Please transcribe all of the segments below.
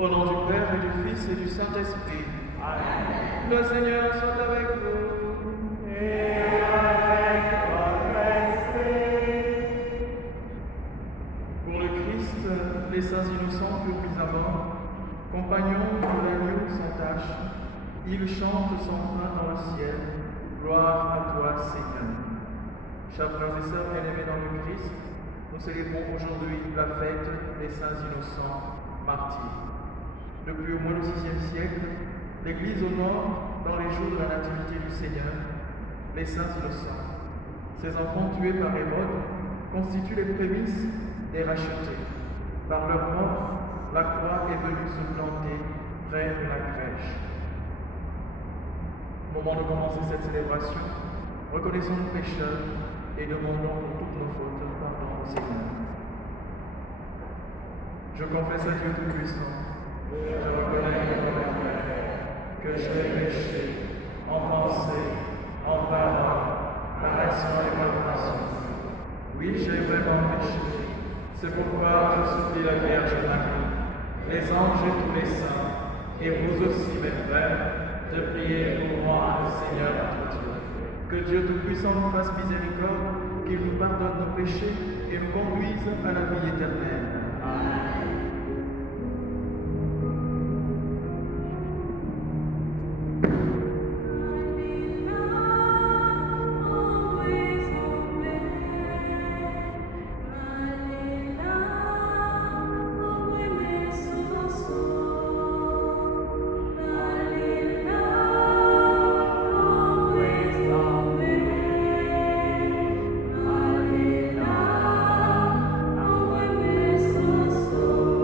Au nom du Père et du Fils et du Saint-Esprit. Amen. Le Seigneur soit avec vous. Et avec votre esprit. Pour le Christ, les saints innocents furent mis à mort, compagnons de l'agneau sans tache. Ils chantent sans fin dans le ciel. Gloire à toi, Seigneur. Chers frères et sœurs bien-aimés dans le Christ, nous célébrons aujourd'hui la fête des saints innocents martyrs. Depuis au moins le VIe siècle, l'Église honore dans les jours de la Nativité du Seigneur les saints innocents. Ces enfants tués par Hérode constituent les prémices des rachetés. Par leur mort, la croix est venue se planter près de la crèche. Au moment de commencer cette célébration, reconnaissons nos pécheurs et demandons pour toutes nos fautes pardon au Seigneur. Je confesse à Dieu Tout-Puissant. Je reconnais devant mes frères que j'ai péché en pensée, en parole, par action et par omission. Oui, j'ai vraiment péché. C'est pourquoi je supplie la Vierge Marie, les anges et tous les saints, et vous aussi, mes frères, de prier pour moi, le Seigneur notre Dieu. Que Dieu Tout-Puissant nous fasse miséricorde, qu'il nous pardonne nos péchés et nous conduise à la vie éternelle. Amen. Oh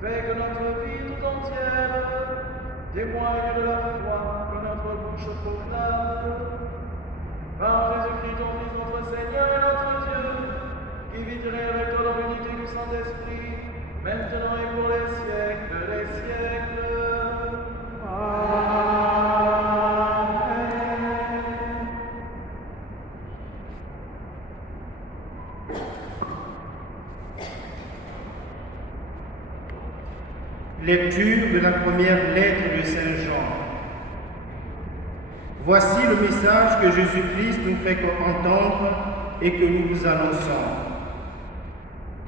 Fais que notre vie tout entière témoigne de la foi que notre bouche proclame. Par Jésus-Christ, ton Fils, notre Seigneur et notre Dieu, qui vit et règne avec toi dans l'unité du Saint-Esprit, maintenant et pour les siècles des siècles. Amen. Lecture de la première lettre de Saint Jean. Voici le message que Jésus-Christ nous fait entendre et que nous vous annonçons.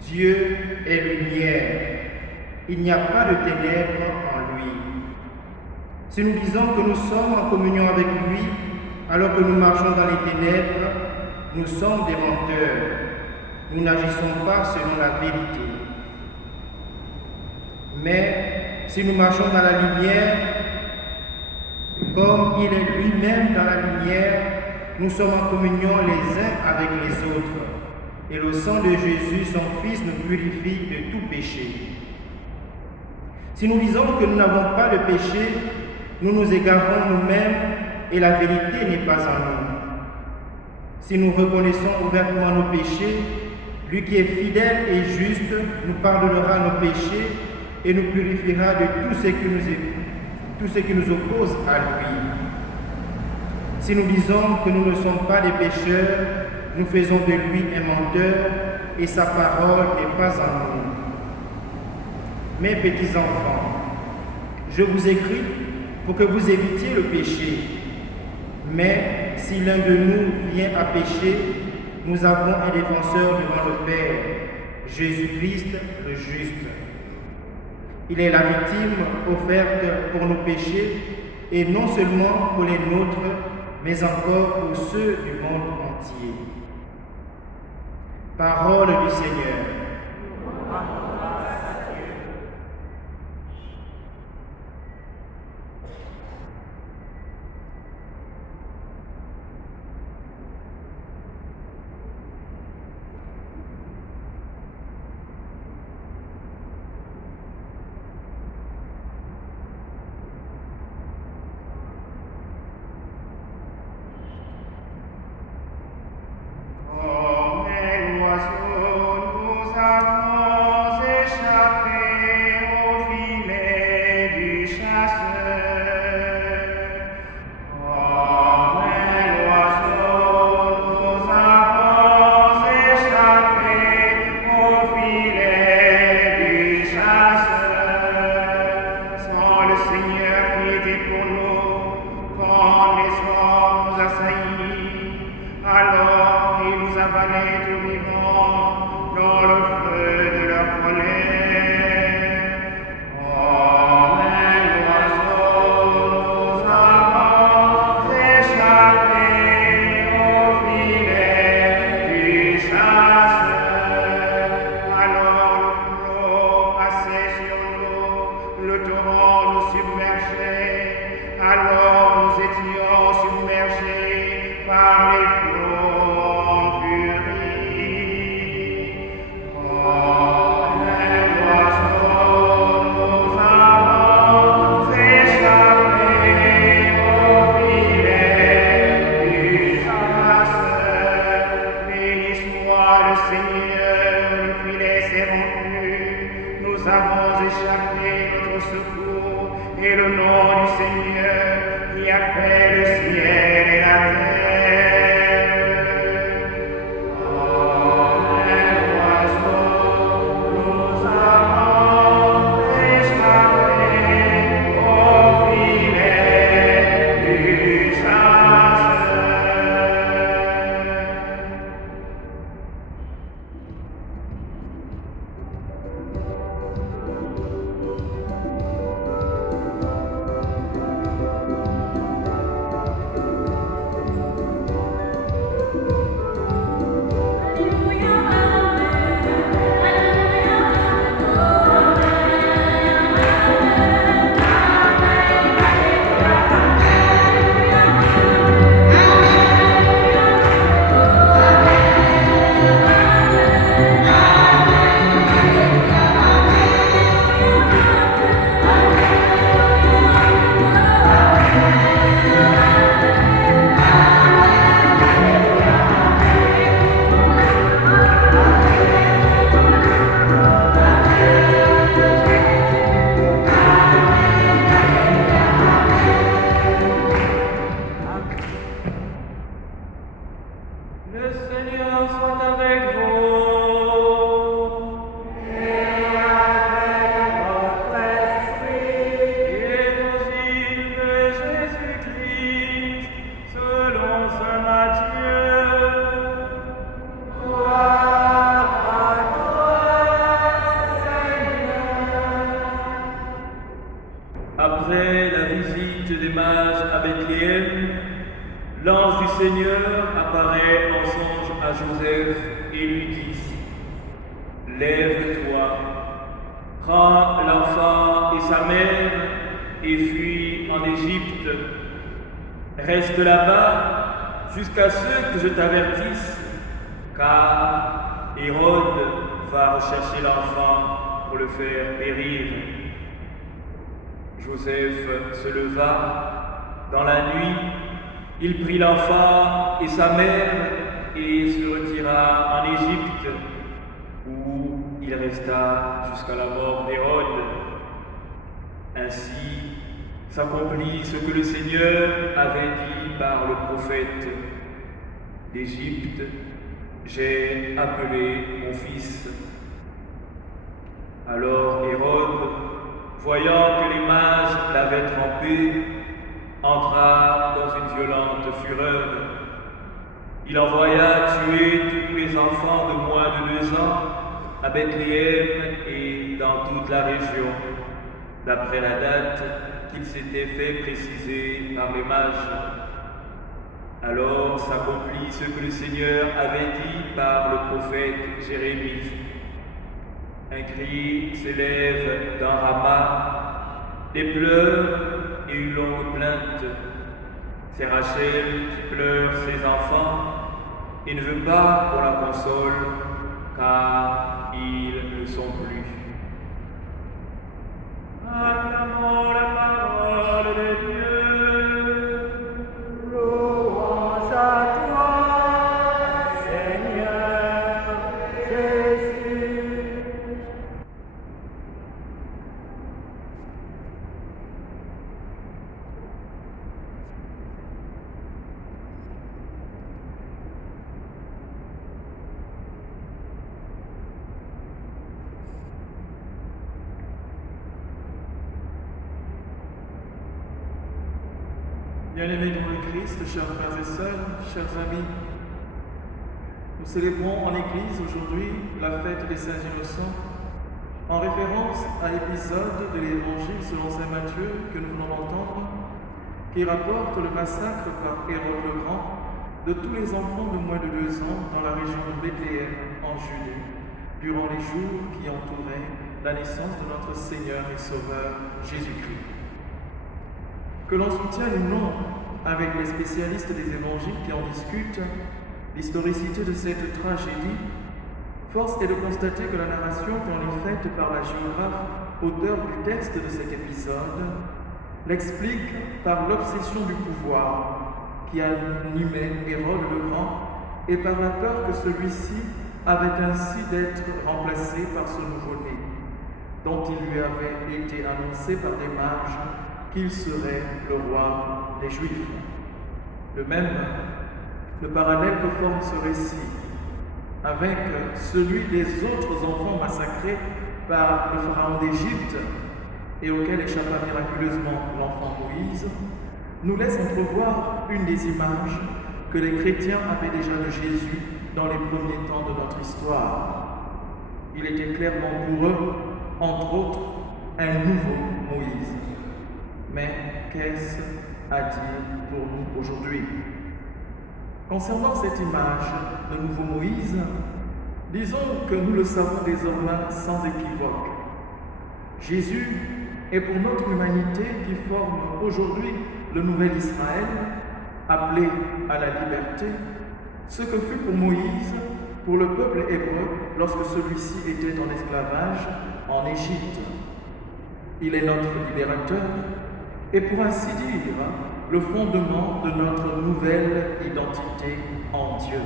Dieu est lumière. Il n'y a pas de ténèbres en lui. Si nous disons que nous sommes en communion avec lui, alors que nous marchons dans les ténèbres, nous sommes des menteurs. Nous n'agissons pas selon la vérité. Mais si nous marchons dans la lumière, comme il est lui-même dans la lumière, nous sommes en communion les uns avec les autres. Et le sang de Jésus, son Fils, nous purifie de tout péché. Si nous disons que nous n'avons pas de péché, nous nous égarons nous-mêmes et la vérité n'est pas en nous. Si nous reconnaissons ouvertement nos péchés, lui qui est fidèle et juste nous pardonnera nos péchés et nous purifiera de tout ce qui nous oppose à lui. Si nous disons que nous ne sommes pas des pécheurs, nous faisons de lui un menteur et sa parole n'est pas en nous. Mes petits enfants, je vous écris pour que vous évitiez le péché. Mais si l'un de nous vient à pécher, nous avons un défenseur devant le Père, Jésus-Christ le juste. Il est la victime offerte pour nos péchés, et non seulement pour les nôtres, mais encore pour ceux du monde entier. Parole du Seigneur. mages à Bethléem, l'ange du Seigneur apparaît en songe à Joseph et lui dit : Lève-toi, prends l'enfant et sa mère et fuis en Égypte. Reste là-bas jusqu'à ce que je t'avertisse, car Hérode va rechercher l'enfant pour le faire périr. Joseph se leva dans la nuit, il prit l'enfant et sa mère et se retira en Égypte, où il resta jusqu'à la mort d'Hérode. Ainsi s'accomplit ce que le Seigneur avait dit par le prophète : d'Égypte, j'ai appelé mon fils. Alors Hérode, voyant que les mages l'avaient trempé, entra dans une violente fureur. Il envoya tuer tous les enfants de moins de 2 ans à Bethléem et dans toute la région, d'après la date qu'il s'était fait préciser par les mages. Alors s'accomplit ce que le Seigneur avait dit par le prophète Jérémie. Un cri s'élève dans Rama, des pleurs et une longue plainte. C'est Rachel qui pleure ses enfants et ne veut pas qu'on la console, car ils ne sont plus. Acclamons la parole de Dieu. Louange à toi, Seigneur Jésus. Bien-aimés dans le Christ, chers frères et sœurs, chers amis, nous célébrons en Église aujourd'hui la fête des Saints Innocents en référence à l'épisode de l'Évangile selon Saint Matthieu que nous venons d'entendre, qui rapporte le massacre par Hérode le Grand de tous les enfants de moins de 2 ans dans la région de Bethléem en Judée, durant les jours qui entouraient la naissance de notre Seigneur et Sauveur Jésus-Christ. Que l'on soutienne ou non avec les spécialistes des évangiles qui en discutent l'historicité de cette tragédie, force est de constater que la narration qui en est faite par la géographe, auteur du texte de cet épisode, l'explique par l'obsession du pouvoir qui animait Hérode le Grand et par la peur que celui-ci avait ainsi d'être remplacé par ce nouveau-né, dont il lui avait été annoncé par des mages qu'il serait le roi des Juifs. De même, le parallèle que forme ce récit avec celui des autres enfants massacrés par le pharaon d'Égypte et auquel échappa miraculeusement l'enfant Moïse, nous laisse entrevoir une des images que les chrétiens avaient déjà de Jésus dans les premiers temps de notre histoire. Il était clairement pour eux, entre autres, un nouveau Moïse. Mais qu'est-ce à dire pour nous aujourd'hui? Concernant cette image de nouveau Moïse, disons que nous le savons désormais sans équivoque. Jésus est pour notre humanité qui forme aujourd'hui le nouvel Israël, appelé à la liberté, ce que fut pour Moïse, pour le peuple hébreu, lorsque celui-ci était en esclavage en Égypte. Il est notre libérateur, et pour ainsi dire, le fondement de notre nouvelle identité en Dieu,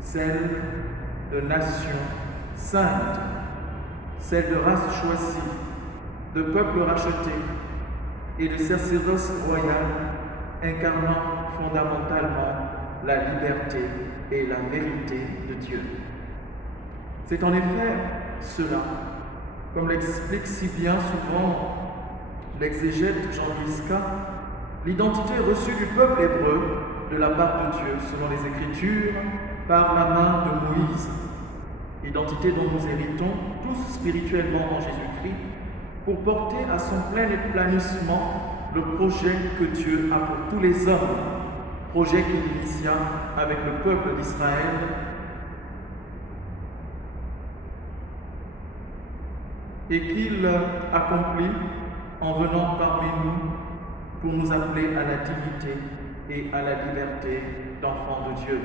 celle de nation sainte, celle de race choisie, de peuple racheté et de sacerdoce royal incarnant fondamentalement la liberté et la vérité de Dieu. C'est en effet cela, comme l'explique si bien souvent l'exégète Jean Guisca, l'identité reçue du peuple hébreu de la part de Dieu, selon les Écritures, par la main de Moïse. Identité dont nous héritons tous spirituellement en Jésus-Christ, pour porter à son plein épanouissement le projet que Dieu a pour tous les hommes, projet qu'il initia avec le peuple d'Israël et qu'il accomplit en venant parmi nous pour nous appeler à la dignité et à la liberté d'enfants de Dieu.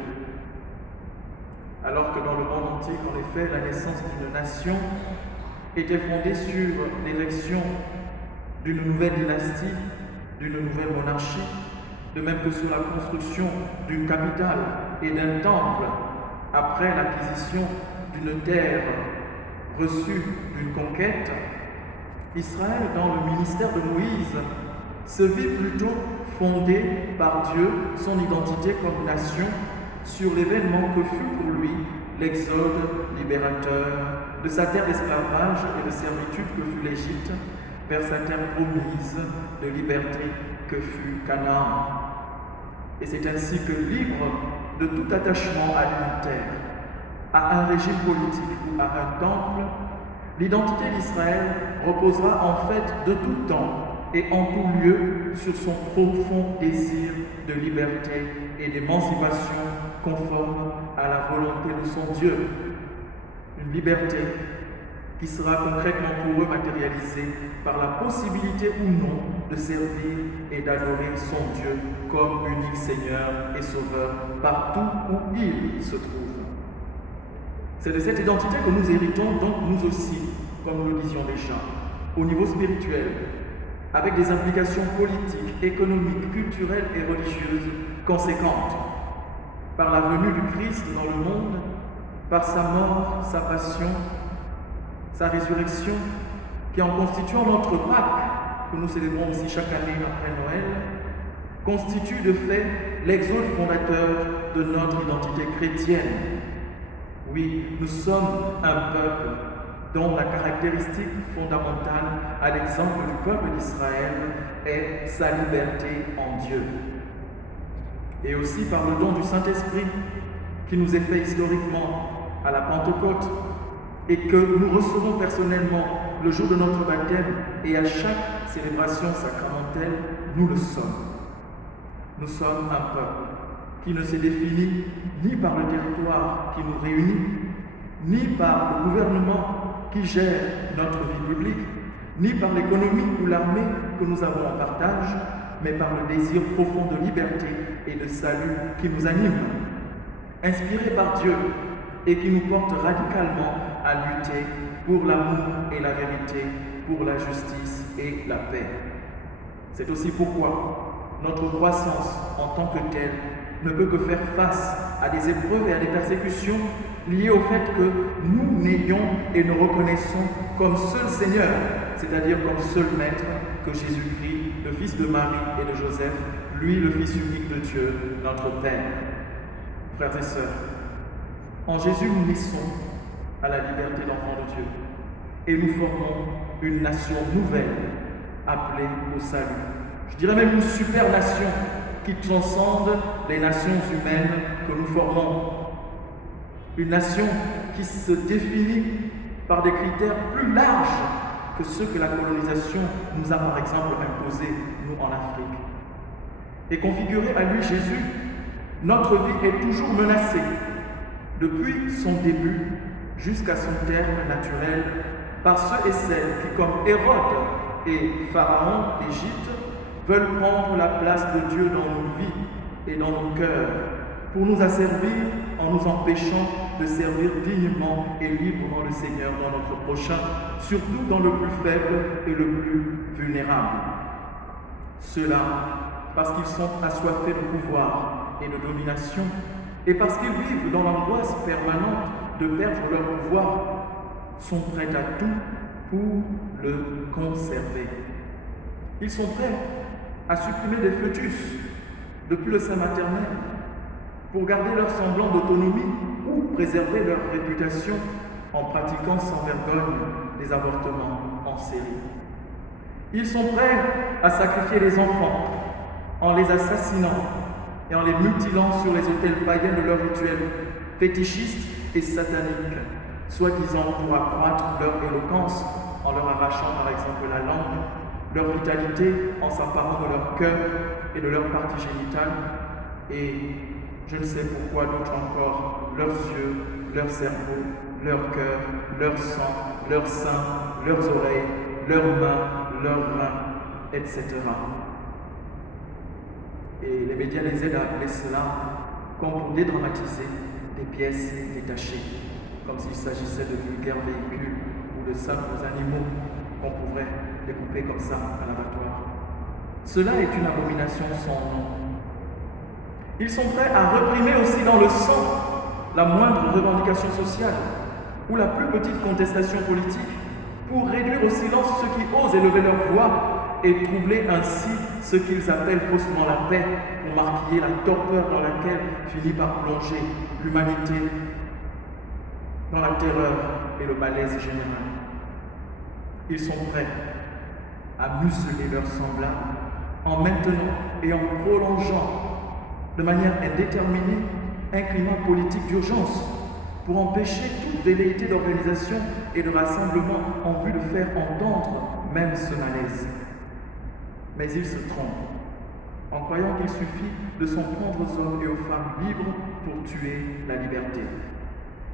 Alors que dans le monde antique, en effet, la naissance d'une nation était fondée sur l'érection d'une nouvelle dynastie, d'une nouvelle monarchie, de même que sur la construction d'une capitale et d'un temple après l'acquisition d'une terre reçue d'une conquête. Israël, dans le ministère de Moïse, se vit plutôt fondé par Dieu son identité comme nation sur l'événement que fut pour lui l'exode libérateur de sa terre d'esclavage et de servitude que fut l'Égypte vers sa terre promise de liberté que fut Canaan. Et c'est ainsi que, libre de tout attachement à une terre, à un régime politique ou à un temple, l'identité d'Israël reposera en fait de tout temps et en tout lieu sur son profond désir de liberté et d'émancipation conforme à la volonté de son Dieu. Une liberté qui sera concrètement pour eux matérialisée par la possibilité ou non de servir et d'adorer son Dieu comme unique Seigneur et Sauveur partout où il se trouve. C'est de cette identité que nous héritons donc nous aussi, comme nous le disions déjà, au niveau spirituel, avec des implications politiques, économiques, culturelles et religieuses conséquentes. Par la venue du Christ dans le monde, par sa mort, sa passion, sa résurrection, qui en constituant notre Pâques, que nous célébrons aussi chaque année après Noël, constitue de fait l'exode fondateur de notre identité chrétienne. Oui, nous sommes un peuple dont la caractéristique fondamentale, à l'exemple du peuple d'Israël, est sa liberté en Dieu. Et aussi par le don du Saint-Esprit qui nous est fait historiquement à la Pentecôte et que nous recevons personnellement le jour de notre baptême et à chaque célébration sacramentelle, nous le sommes. Nous sommes un peuple qui ne s'est défini ni par le territoire qui nous réunit, ni par le gouvernement qui gère notre vie publique, ni par l'économie ou l'armée que nous avons en partage, mais par le désir profond de liberté et de salut qui nous anime, inspiré par Dieu et qui nous porte radicalement à lutter pour l'amour et la vérité, pour la justice et la paix. C'est aussi pourquoi notre croissance en tant que telle ne peut que faire face à des épreuves et à des persécutions liées au fait que nous n'ayons et nous reconnaissons comme seul Seigneur, c'est-à-dire comme seul Maître, que Jésus-Christ, le Fils de Marie et de Joseph, lui le Fils unique de Dieu, notre Père. Frères et sœurs, en Jésus nous naissons à la liberté d'enfants de Dieu et nous formons une nation nouvelle appelée au salut. Je dirais même une super nation qui transcende les nations humaines que nous formons. Une nation qui se définit par des critères plus larges que ceux que la colonisation nous a par exemple imposés, nous en Afrique. Et configurée à lui Jésus, notre vie est toujours menacée, depuis son début jusqu'à son terme naturel, par ceux et celles qui, comme Hérode et Pharaon d'Égypte, veulent prendre la place de Dieu dans nos vies et dans nos cœurs, pour nous asservir en nous empêchant de servir dignement et librement le Seigneur dans notre prochain, surtout dans le plus faible et le plus vulnérable. Ceux-là, parce qu'ils sont assoiffés de pouvoir et de domination, et parce qu'ils vivent dans l'angoisse permanente de perdre leur pouvoir, sont prêts à tout pour le conserver. Ils sont prêts à supprimer des fœtus depuis le sein maternel pour garder leur semblant d'autonomie ou préserver leur réputation en pratiquant sans vergogne des avortements en série. Ils sont prêts à sacrifier les enfants en les assassinant et en les mutilant sur les autels païens de leurs rituels fétichistes et sataniques, soi-disant pour accroître leur éloquence en leur arrachant par exemple la langue, leur vitalité en s'emparant de leur cœur et de leur partie génitale, et je ne sais pourquoi d'autres encore, leurs yeux, leur cerveau, leur cœur, leur sang, leur sein, leurs oreilles, leurs mains, leurs reins, etc. Et les médias les aident à appeler cela, comme pour dédramatiser, des pièces détachées, comme s'il s'agissait de vulgaires véhicules ou de simples animaux qu'on pourrait découper comme ça à l'abattoir. Cela est une abomination sans nom. Ils sont prêts à reprimer aussi dans le sang la moindre revendication sociale ou la plus petite contestation politique pour réduire au silence ceux qui osent élever leur voix et troubler ainsi ce qu'ils appellent faussement la paix pour marquer la torpeur dans laquelle finit par plonger l'humanité dans la terreur et le malaise général. Ils sont prêts à museler leurs semblables en maintenant et en prolongeant de manière indéterminée un climat politique d'urgence pour empêcher toute velléité d'organisation et de rassemblement en vue de faire entendre même ce malaise. Mais ils se trompent en croyant qu'il suffit de s'en prendre aux hommes et aux femmes libres pour tuer la liberté.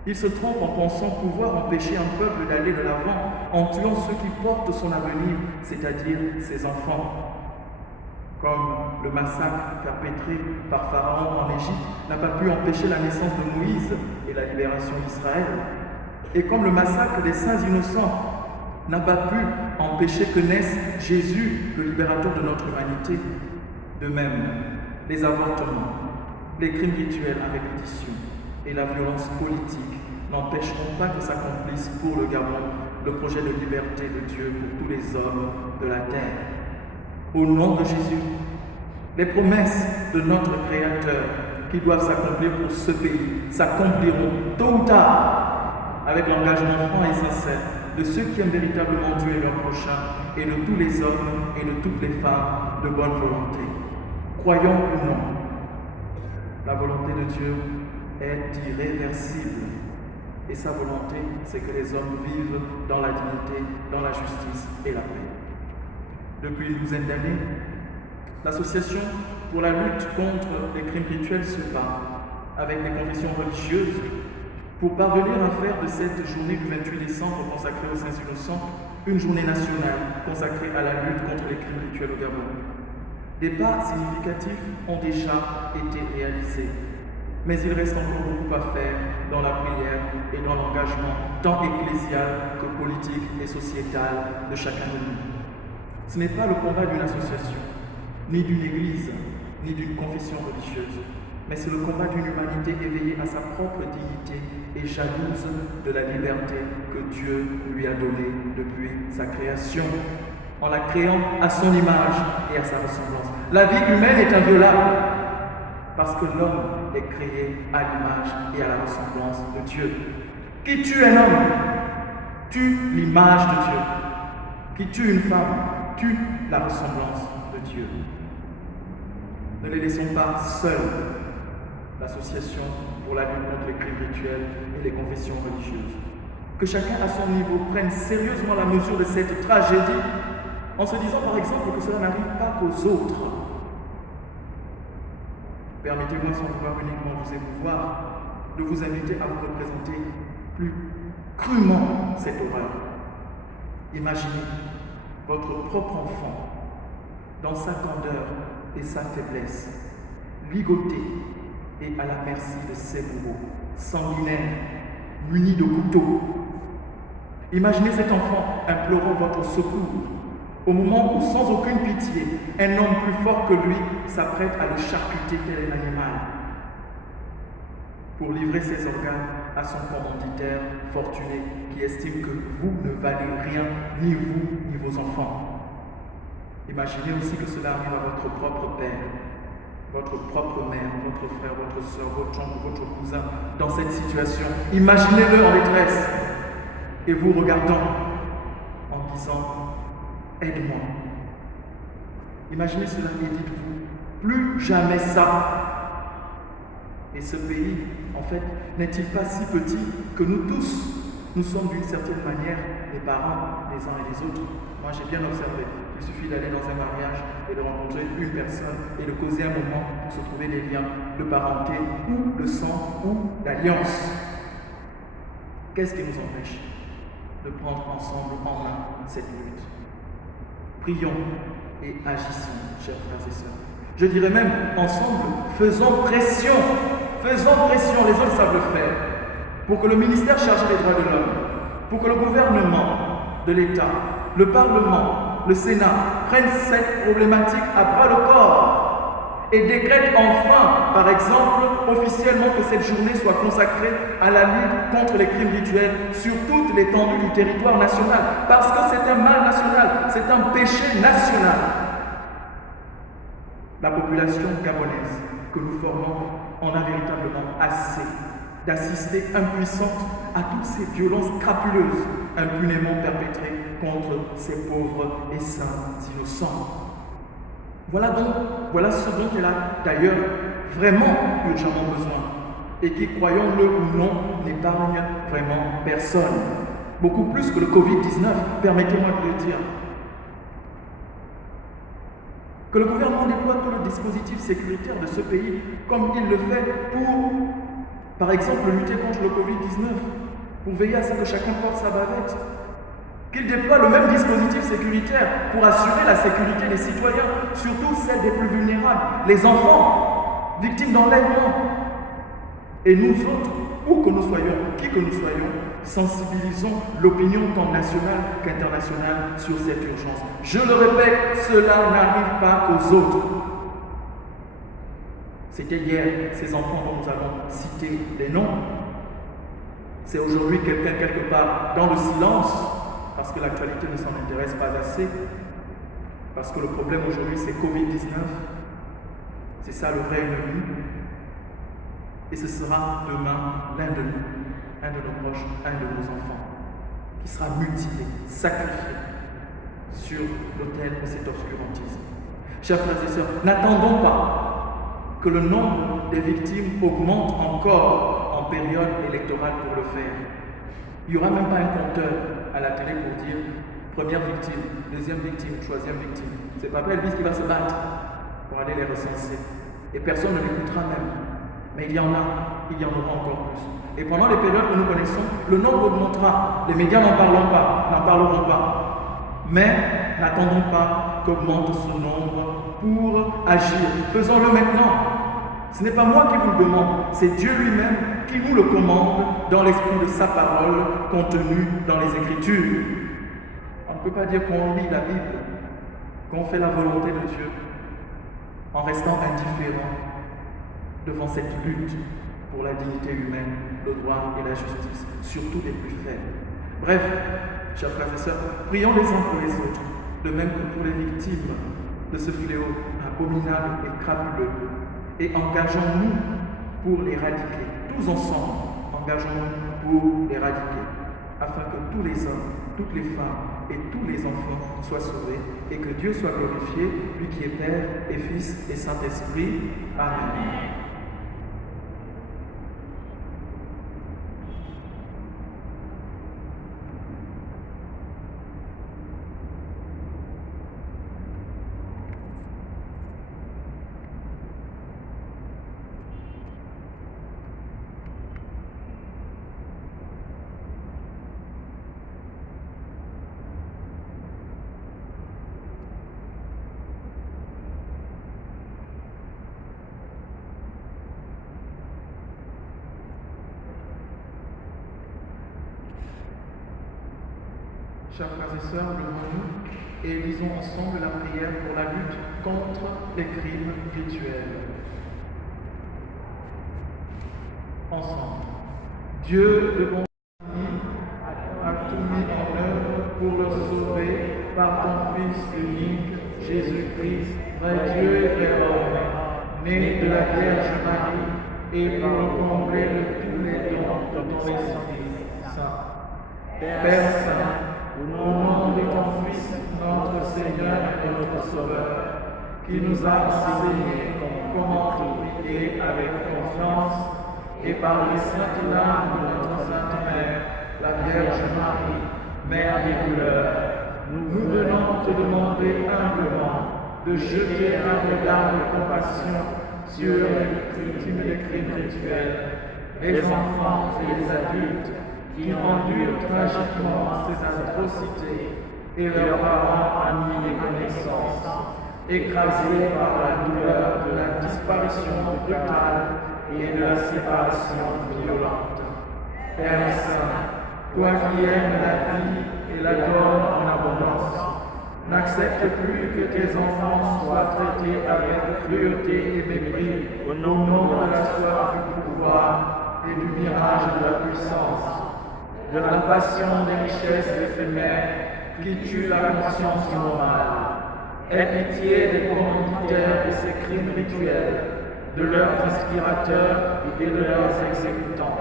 Ils se trompent en pensant pouvoir empêcher un peuple d'aller de l'avant en tuant ceux qui portent son avenir, c'est-à-dire ses enfants. Comme le massacre perpétré par Pharaon en Égypte n'a pas pu empêcher la naissance de Moïse et la libération d'Israël, et comme le massacre des saints innocents n'a pas pu empêcher que naisse Jésus, le libérateur de notre humanité. De même, les avortements, les crimes rituels à répétition et la violence politique n'empêcheront pas que s'accomplisse pour le Gabon le projet de liberté de Dieu pour tous les hommes de la terre. Au nom de Jésus, les promesses de notre Créateur qui doivent s'accomplir pour ce pays s'accompliront tôt ou tard avec l'engagement franc et sincère de ceux qui aiment véritablement Dieu et leur prochain et de tous les hommes et de toutes les femmes de bonne volonté. Croyons ou non, la volonté de Dieu est irréversible et sa volonté, c'est que les hommes vivent dans la dignité, dans la justice et la paix. Depuis une douzaine d'années, l'association pour la lutte contre les crimes rituels se bat avec des confessions religieuses pour parvenir à faire de cette journée du 28 décembre consacrée aux Saints Innocents une journée nationale consacrée à la lutte contre les crimes rituels au Gabon. Des pas significatifs ont déjà été réalisés, mais il reste encore beaucoup à faire dans la prière et dans l'engagement tant ecclésial que politique et sociétal de chacun de nous. Ce n'est pas le combat d'une association, ni d'une église, ni d'une confession religieuse, mais c'est le combat d'une humanité éveillée à sa propre dignité et jalouse de la liberté que Dieu lui a donnée depuis sa création, en la créant à son image et à sa ressemblance. La vie humaine est inviolable parce que l'homme est créé à l'image et à la ressemblance de Dieu. Qui tue un homme tue l'image de Dieu. Qui tue une femme tue la ressemblance de Dieu. Ne les laissons pas seuls, l'association pour la lutte contre les crimes rituels et les confessions religieuses. Que chacun à son niveau prenne sérieusement la mesure de cette tragédie en se disant par exemple que cela n'arrive pas qu'aux autres. Permettez-moi, sans vouloir uniquement vous émouvoir, de vous inviter à vous représenter plus crûment cette horreur. Imaginez votre propre enfant dans sa candeur et sa faiblesse, ligoté et à la merci de ses bourreaux, sanguinaires, munis de couteaux. Imaginez cet enfant implorant votre secours au moment où, sans aucune pitié, un homme plus fort que lui s'apprête à le charcuter tel un animal pour livrer ses organes à son commanditaire fortuné qui estime que vous ne valez rien, ni vous, ni vos enfants. Imaginez aussi que cela arrive à votre propre père, votre propre mère, votre frère, votre soeur, votre oncle, votre cousin, dans cette situation. Imaginez-le en détresse et vous regardant en disant « Aide-moi ». Imaginez cela et dites-vous « Plus jamais ça ». Et ce pays, en fait, n'est-il pas si petit que nous tous, Nous sommes d'une certaine manière les parents les uns et les autres. Moi, j'ai bien observé. Il suffit d'aller dans un mariage et de rencontrer une personne et de causer un moment pour se trouver des liens de parenté ou de sang ou d'alliance. Qu'est-ce qui nous empêche de prendre ensemble en main cette lutte? Prions et agissons, chers frères et sœurs. Je dirais même, ensemble, faisons pression. Faisons pression, les autres savent le faire, pour que le ministère chargé des droits de l'homme, pour que le gouvernement de l'État, le Parlement, le Sénat prennent cette problématique à bras le corps et décrètent enfin, par exemple, officiellement que cette journée soit consacrée à la lutte contre les crimes rituels sur toute l'étendue du territoire national, parce que c'est un mal national, c'est un péché national. La population gabonaise que nous formons en a véritablement assez d'assister impuissante à toutes ces violences crapuleuses impunément perpétrées contre ces pauvres et saints innocents. Voilà ce dont elle a d'ailleurs vraiment urgemment besoin et qui, croyons-le ou non, n'épargne vraiment personne. Beaucoup plus que le Covid-19, permettez-moi de le dire. Que le gouvernement déploie tout le dispositif sécuritaire de ce pays comme il le fait pour, par exemple, lutter contre le Covid-19, pour veiller à ce que chacun porte sa bavette. Qu'il déploie le même dispositif sécuritaire pour assurer la sécurité des citoyens, surtout celle des plus vulnérables, les enfants, victimes d'enlèvement. Et nous autres, où que nous soyons, qui que nous soyons, sensibilisons l'opinion tant nationale qu'internationale sur cette urgence. Je le répète, cela n'arrive pas qu'aux autres. C'était hier, ces enfants dont nous allons citer les noms. C'est aujourd'hui quelqu'un quelque part dans le silence, parce que l'actualité ne s'en intéresse pas assez, parce que le problème aujourd'hui c'est Covid-19, c'est ça le vrai ennemi, et ce sera demain l'un de nous, un de nos proches, un de nos enfants, qui sera mutilé, sacrifié sur l'autel de cet obscurantisme. Chers frères et sœurs, n'attendons pas que le nombre des victimes augmente encore en période électorale pour le faire. Il n'y aura même pas un compteur à la télé pour dire première victime, deuxième victime, troisième victime. C'est Papa Elvis qui va se battre pour aller les recenser. Et personne ne l'écoutera même. Mais il y en aura encore plus. Et pendant les périodes que nous connaissons, le nombre augmentera. Les médias n'en parleront pas. Mais n'attendons pas qu'augmente ce nombre pour agir. Faisons-le maintenant. Ce n'est pas moi qui vous le demande, c'est Dieu lui-même qui nous le commande dans l'esprit de sa parole contenue dans les Écritures. On ne peut pas dire qu'on lit la Bible, qu'on fait la volonté de Dieu en restant indifférent devant cette lutte pour la dignité humaine, le droit et la justice, surtout les plus faibles. Bref, chers frères et sœurs, prions les uns pour les autres, de même que pour les victimes de ce fléau abominable et crapuleux. Et engageons-nous pour l'éradiquer. Tous ensemble, engageons-nous pour l'éradiquer, afin que tous les hommes, toutes les femmes et tous les enfants soient sauvés et que Dieu soit glorifié, lui qui est Père et Fils et Saint-Esprit. Amen. Chers frères et sœurs, levons-nous et lisons ensemble la prière pour la lutte contre les crimes rituels. Ensemble. Dieu de bon a tout mis en œuvre pour le sauver par ton Fils unique, Jésus-Christ, vrai Dieu et vrai homme, né de la Vierge Marie, et pour le combler de tous les dons de ton Esprit Saint. Père Saint, au nom de ton Fils, notre Seigneur et notre Sauveur, qui nous a enseigné comment prier avec confiance, et par les saintes larmes de notre Sainte Mère, la Vierge Marie, Mère des douleurs, nous venons te demander humblement de jeter un regard de compassion sur les victimes des crimes rituels, les enfants et les adultes qui endurent tragiquement ces atrocités et leurs parents, amis et connaissances, écrasés par la douleur de la disparition brutale et de la séparation violente. Père Saint, toi qui aimes la vie et la donnes en abondance, n'accepte plus que tes enfants soient traités avec cruauté et mépris au nom de la soif du pouvoir et du mirage de la puissance, de la passion des richesses éphémères qui tuent la conscience morale. Aie pitié des commanditaires de ces crimes rituels, de leurs inspirateurs et de leurs exécutants.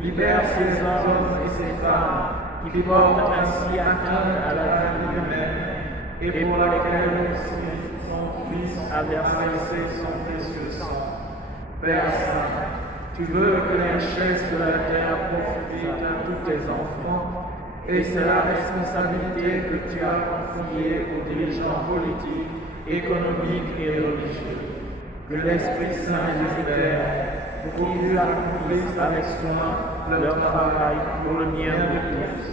Libère ces hommes et ces femmes qui portent ainsi atteinte à la vie humaine et pour laquelle aussi ton Fils a versé son précieux sang. Père Saint, tu veux que les richesses de la terre profitent à tous tes enfants, et c'est la responsabilité que tu as confiée aux dirigeants politiques, économiques et religieux. Que l'Esprit Saint les libère pour qu'ils accomplissent avec soin leur travail pour le bien de tous,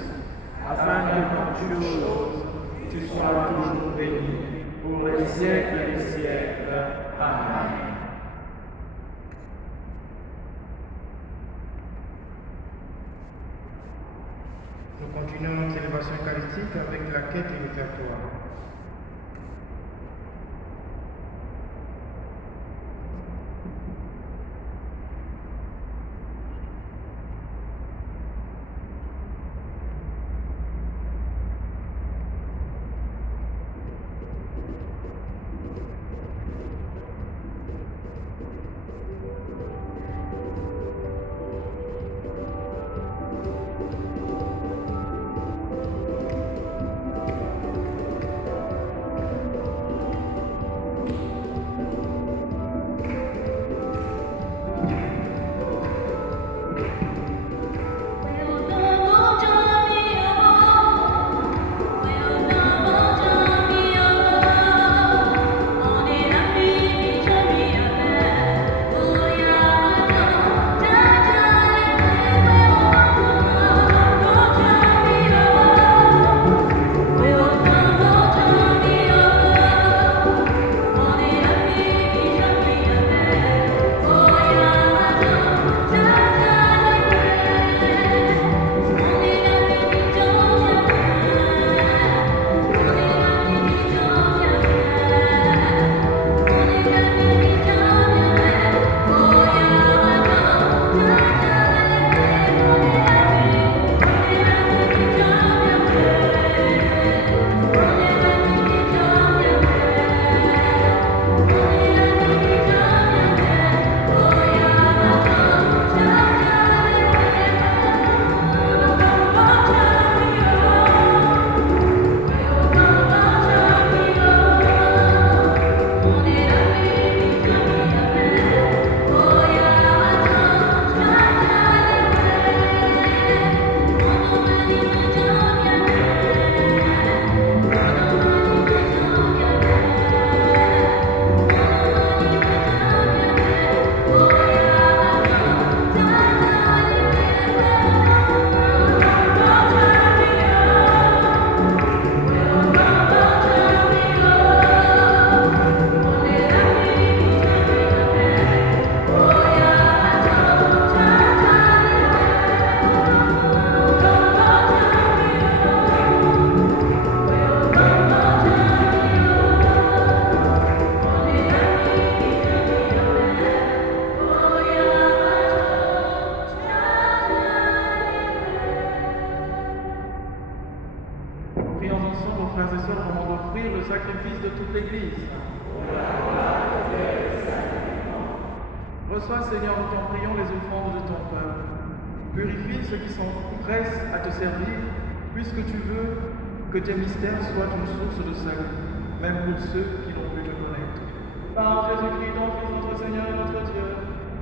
afin que dans toutes choses tu sois toujours béni pour les siècles des siècles. Amen. Nous continuons notre célébration eucharistique avec la quête et l'offertoire. Reçois, Seigneur, nous t'en prions, les offrandes de ton peuple. Purifie ceux qui s'empressent à te servir, puisque tu veux que tes mystères soient une source de salut, même pour ceux qui n'ont pu te connaître. Par Jésus-Christ, ton Fils, notre Seigneur et notre Dieu,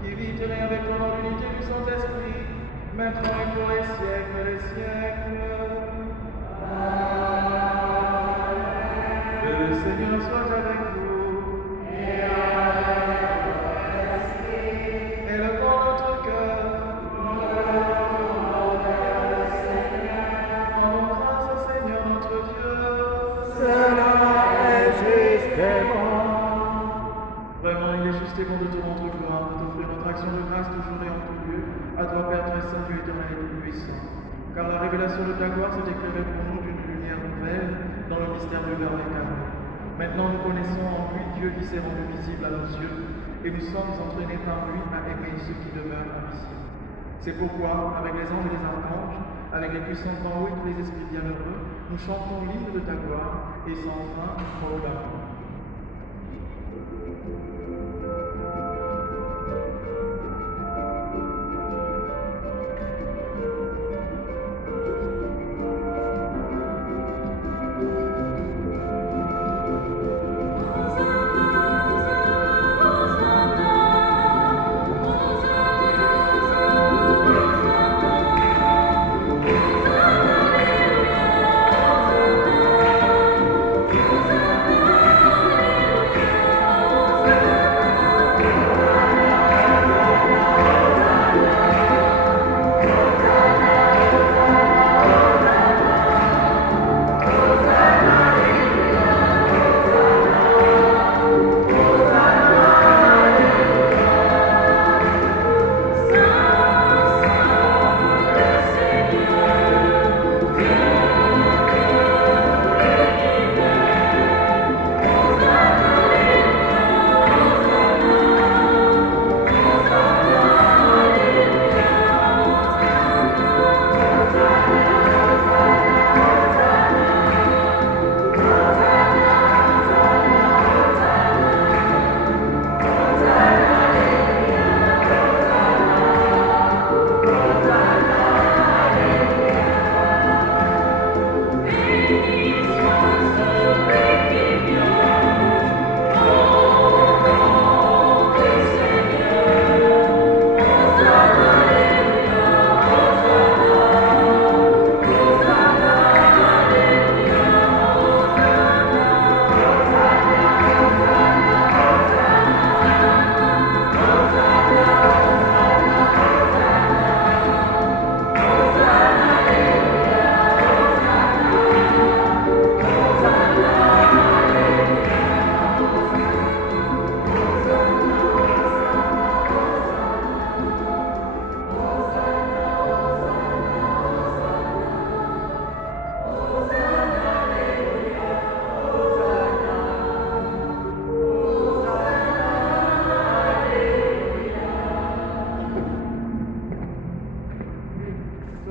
qui vit et règne avec toi dans l'unité du Saint-Esprit, maintenant et pour les siècles des siècles. Que le Seigneur soit avec vous. Et avec votre esprit. Élevons notre cœur. Rendons grâce au Seigneur notre Dieu. Cela est juste et bon. Vraiment, il est juste et bon de te rendre gloire, de t'offrir notre action de grâce toujours et en tout lieu, à toi Père très saint, Dieu éternel et tout-puissant. Car la révélation de ta gloire s'est éclairée pour nous d'une lumière nouvelle dans le mystère du Verbe incarné. Maintenant, nous connaissons en lui Dieu qui s'est rendu visible à nos yeux, et nous sommes entraînés par lui à aimer ceux qui demeurent invisibles. C'est pourquoi, avec les anges et les archanges, avec les puissances d'en haut et tous les esprits bienheureux, nous chantons l'hymne de ta gloire, et sans fin nous proclamons.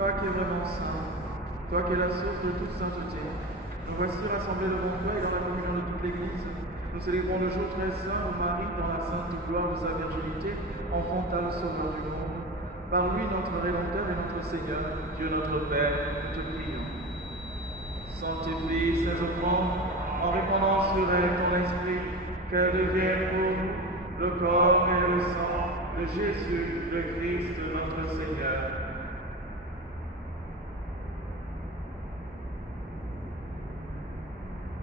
Toi qui es vraiment saint, toi qui es la source de toute sainteté, nous voici rassemblés devant toi et dans la communion de toute l'Église. Nous célébrons le jour très saint où Marie, dans la sainte gloire de sa virginité, enfanta le Sauveur du monde. Par lui, notre Rédempteur et notre Seigneur, Dieu notre Père, nous te prions. Sanctifie ces offrandes en répandant sur elles ton esprit, qu'elles deviennent pour nous le corps et le sang de Jésus, le Christ, notre Seigneur.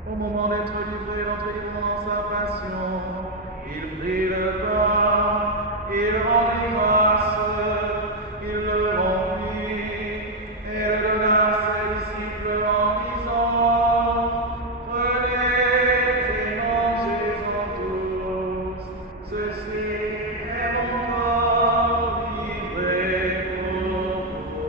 Au moment d'être livré, d'entrer librement dans sa passion, il prit le pain, il rendit grâce, il le rompit et le donna à ses disciples en disant: Prenez et mangez-en tous, ceci est mon corps livré pour vous.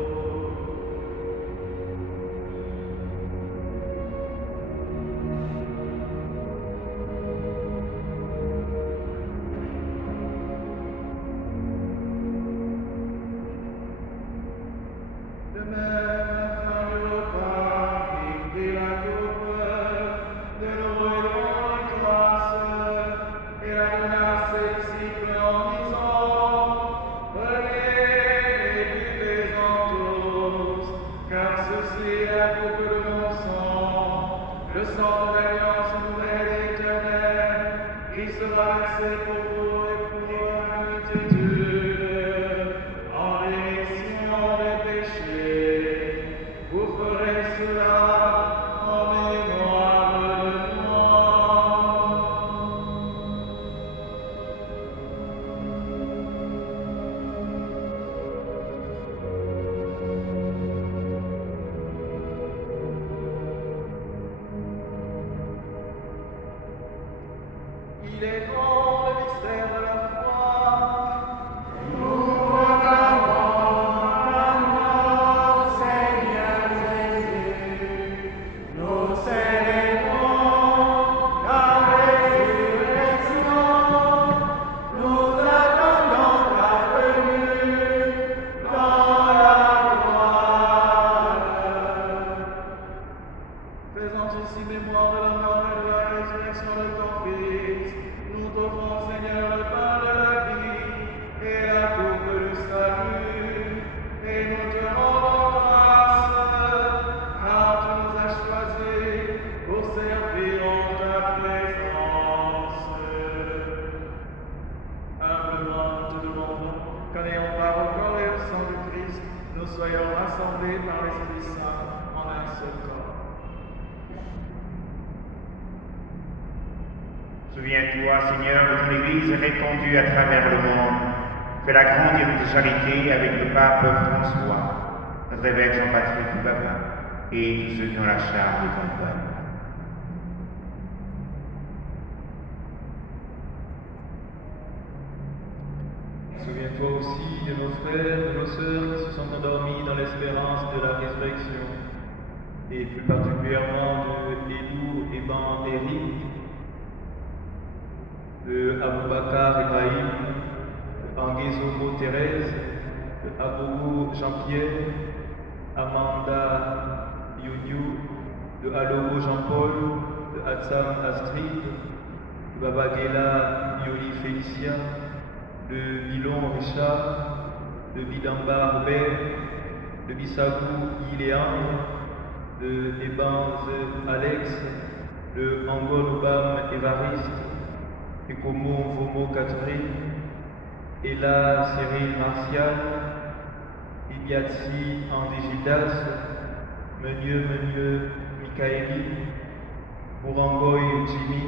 De même, à la fin du repas, il prit la coupe, de nouveau il rendit grâce, et la donna à ses disciples en disant: Prenez et buvez-en tous, car ceci est la coupe de mon sang, le sang de l'alliance nouvelle et éternelle, qui sera versé pour vous et pour la multitude, en rémission des Il est grand le mystère de la foi. Nous proclamons la mort, Seigneur Jésus. Nous célébrons la résurrection. Nous attendons ta venue dans la gloire. Faisant ici mémoire de la mort et de la résurrection de ton Fils, nous t'offrons, Seigneur, le pain de la vie et la coupe du salut, et nous te rendons grâce, car tu nous as choisis pour servir en ta présence. Humblement, nous te demandons qu'en ayant part au corps et au sang du Christ, nous soyons rassemblés par l'Esprit Saint en un seul corps. Souviens-toi, Seigneur, de ton Église répandue à travers le monde. Fais la grande et de charité avec le pape François, notre évêque Jean-Patrick Baba et tous ceux qui ont la charge de ton peuple. Souviens-toi aussi de nos frères, de nos sœurs qui se sont endormis dans l'espérance de la résurrection, et plus particulièrement de Lélou et Bandéric, de Aboubakar Ibrahim, de Anguézomo Thérèse, de Abougou Jean-Pierre, Amanda Youniou, de Alogo Jean-Paul, de Hatsam Astrid, de Babagela Yoli Félicia, de Milon Richard, de Bidamba Robert, de Bissagou Iléandre, de Ebanze Alex, de Angol Obam Évariste, Ekomo Vomo Catherine, Ella Cyril Martial, Ibiatsi André Gildas, Meunieu Michaeli, Bourangoy Jimmy,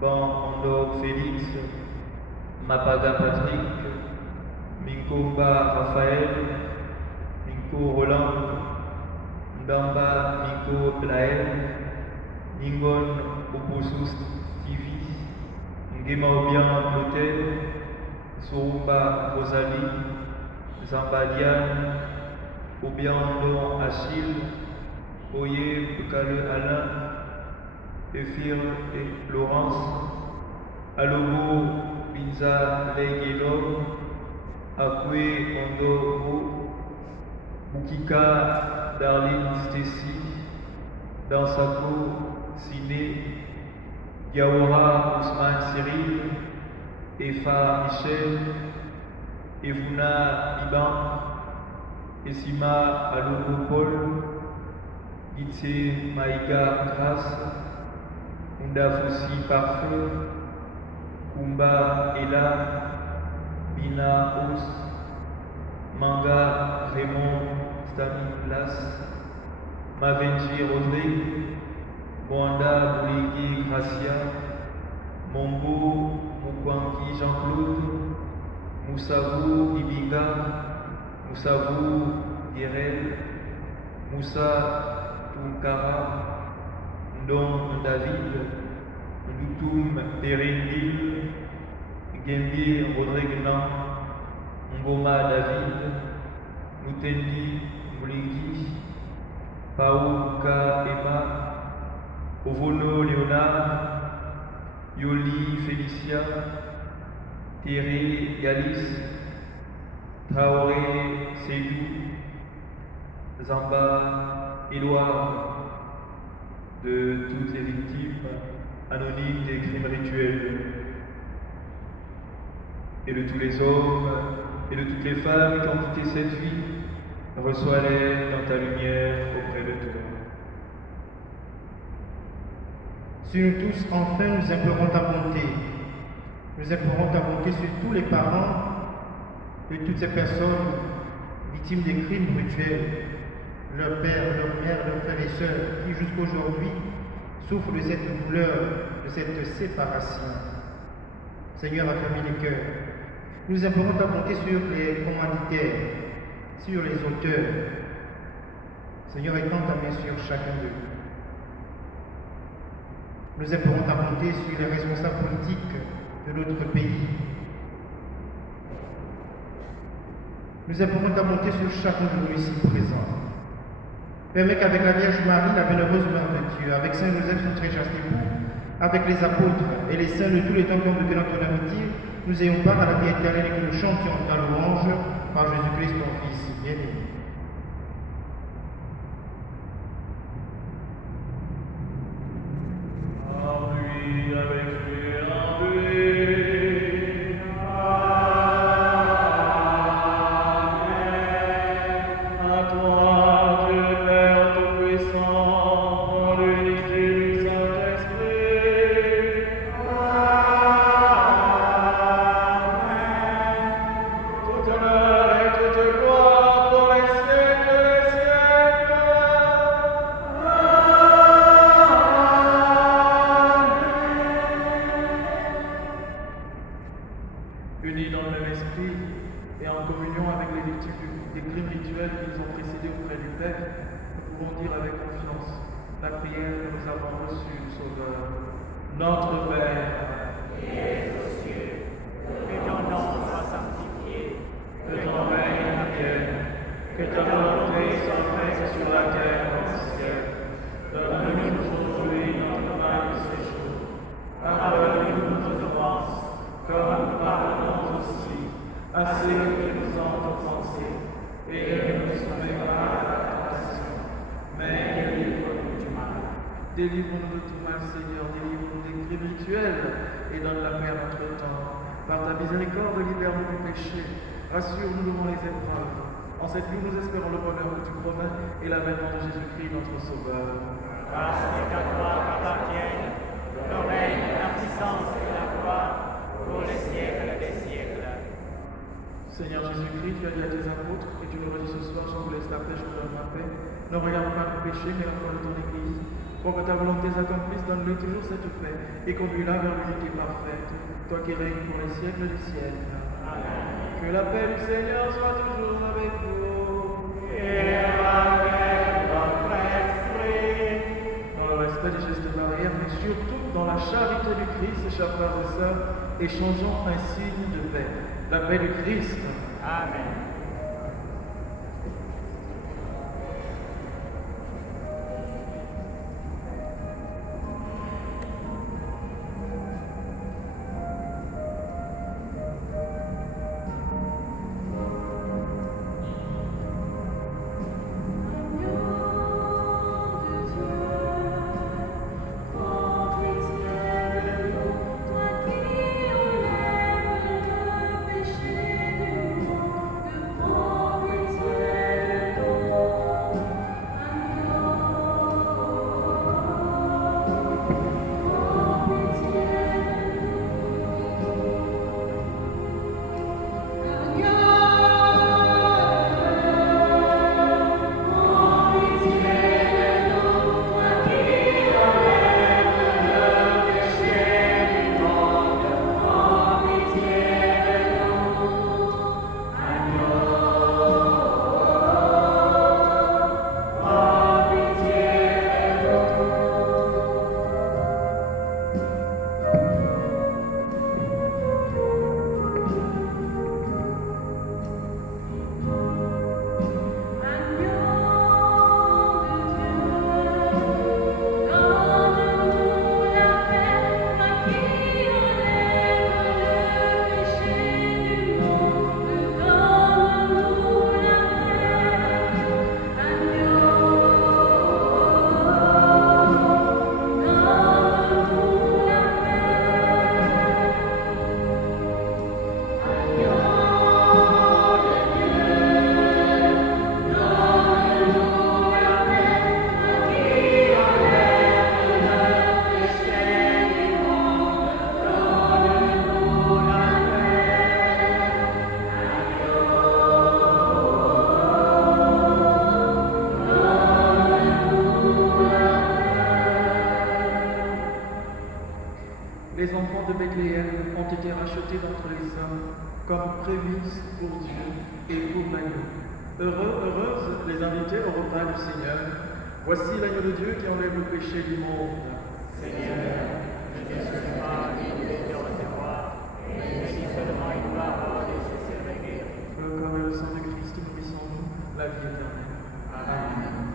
Ban Andor Félix, Mapaga Patrick, Minkomba Raphaël, Minko Roland, Ndamba Minko Laël, Ningon Oposus Stevie, Ngema Obian Clotaire, Sorumba Rosalie, Zambadian, Obiandon Achille, Oye Bukale Alain, Ephir et Laurence, Alogo Binza Leigelo, Akwe Ondo Bukika Darlene Stacy, Dansako Siné, Yaora Ousmane Cyril, Efa Michel, Evuna Iban, Esima Alogo Paul, Gitse Maïga Grace, Unda Fossi Parfum, Kumba Ella, Bina Os, Manga Raymond Stanislas, Mavenji Rodrigue, Mwanda Boulégui Gracia, Mombo Mukwangi Jean-Claude, Moussavou Ibiga, Moussavou Guérel, Moussa Tunkara, Ndong David, Ndutum Perendil, Gembi Rodriguenan, Ngoma David, Mutendi Moulingi, Pauka Emma, Ovono Léonard, Yoli Félicia, Thierry Yalis, Traoré Seydou, Zamba Éloire, de toutes les victimes anonymes des crimes rituels, et de tous les hommes et de toutes les femmes qui ont quitté cette vie, reçois-les dans ta lumière auprès de toi. Sur nous tous, enfin, nous implorons ta bonté. Nous implorons ta bonté sur tous les parents de toutes ces personnes victimes des crimes rituels, leurs pères, leurs mères, leurs frères et sœurs, qui jusqu'aujourd'hui souffrent de cette douleur, de cette séparation. Seigneur, affermis les cœurs. Nous implorons ta bonté sur les commanditaires, sur les auteurs. Seigneur, étends ta main sur chacun d'eux. Nous implorons ta bonté sur les responsables politiques de notre pays. Nous implorons ta bonté sur chacun de nous ici présents. Permets qu'avec la Vierge Marie, la bienheureuse Mère de Dieu, avec Saint Joseph, son très chaste époux, avec les apôtres et les saints de tous les temps qui ont vécu dans ton amitié, nous ayons part à la vie éternelle et que nous chantions ta louange par Jésus-Christ, ton Fils bien-aimé. En lui, avec lui, en lui. Amen. À toi, Dieu le Père Tout-Puissant, dans l'unité du Saint-Esprit. Amen. Tout honneur et toute gloire pour les siècles des siècles. Unis dans le même esprit et en communion avec les victimes des crimes rituels qui nous ont précédés auprès du Père, nous pouvons dire avec confiance la prière que nous avons reçue du Sauveur. Notre Père, Qui es aux cieux, que ton nom soit sanctifié, que ton règne vienne, que ta volonté soit faite sur la terre comme au ciel. Donne-nous aujourd'hui notre pain de ce jour. Pardonne-nous nos offenses, comme nous pardonnons aussi à ceux qui nous ont offensés, et ne nous soumets pas à la tentation, mais délivre-nous du mal. Délivre-nous de tout mal, Seigneur, délivre-nous des crimes rituels, et donne la paix à notre temps. Par ta miséricorde, libère-nous du péché, rassure-nous devant les épreuves. En cette nuit, nous espérons le bonheur que tu promets et l'avènement de Jésus-Christ, notre Sauveur. car c'est à toi qu'appartiennent le règne, la puissance et la gloire pour les siècles des siècles. Seigneur Jésus-Christ, tu as dit à tes apôtres, et tu nous redis ce soir, je vous laisse la paix, je vous donne ma paix. Ne regarde pas nos péchés, mais la foi de ton Église. Pour que ta volonté s'accomplisse, donne-lui toujours cette paix, et conduis-la vers l'unité parfaite, toi qui règnes pour les siècles des siècles. Amen. Que la paix du Seigneur soit toujours avec vous. Et avec votre esprit. Dans le respect des gestes barrières, mais surtout dans la charité du Christ, chers frères et sœurs, échangeons un signe de paix. La paix du Christ. Amen. Les enfants de Bethléem ont été rachetés d'entre les hommes comme prémices pour Dieu et pour l'agneau. Heureuses les invités au repas du Seigneur. Voici l'agneau de Dieu qui enlève le péché du monde. Seigneur, Je ne suis pas digne de recevoir, mais dis seulement une parole et je serai guéri. Que le corps et le sang de Christ nourrissent en nous la vie éternelle. Amen.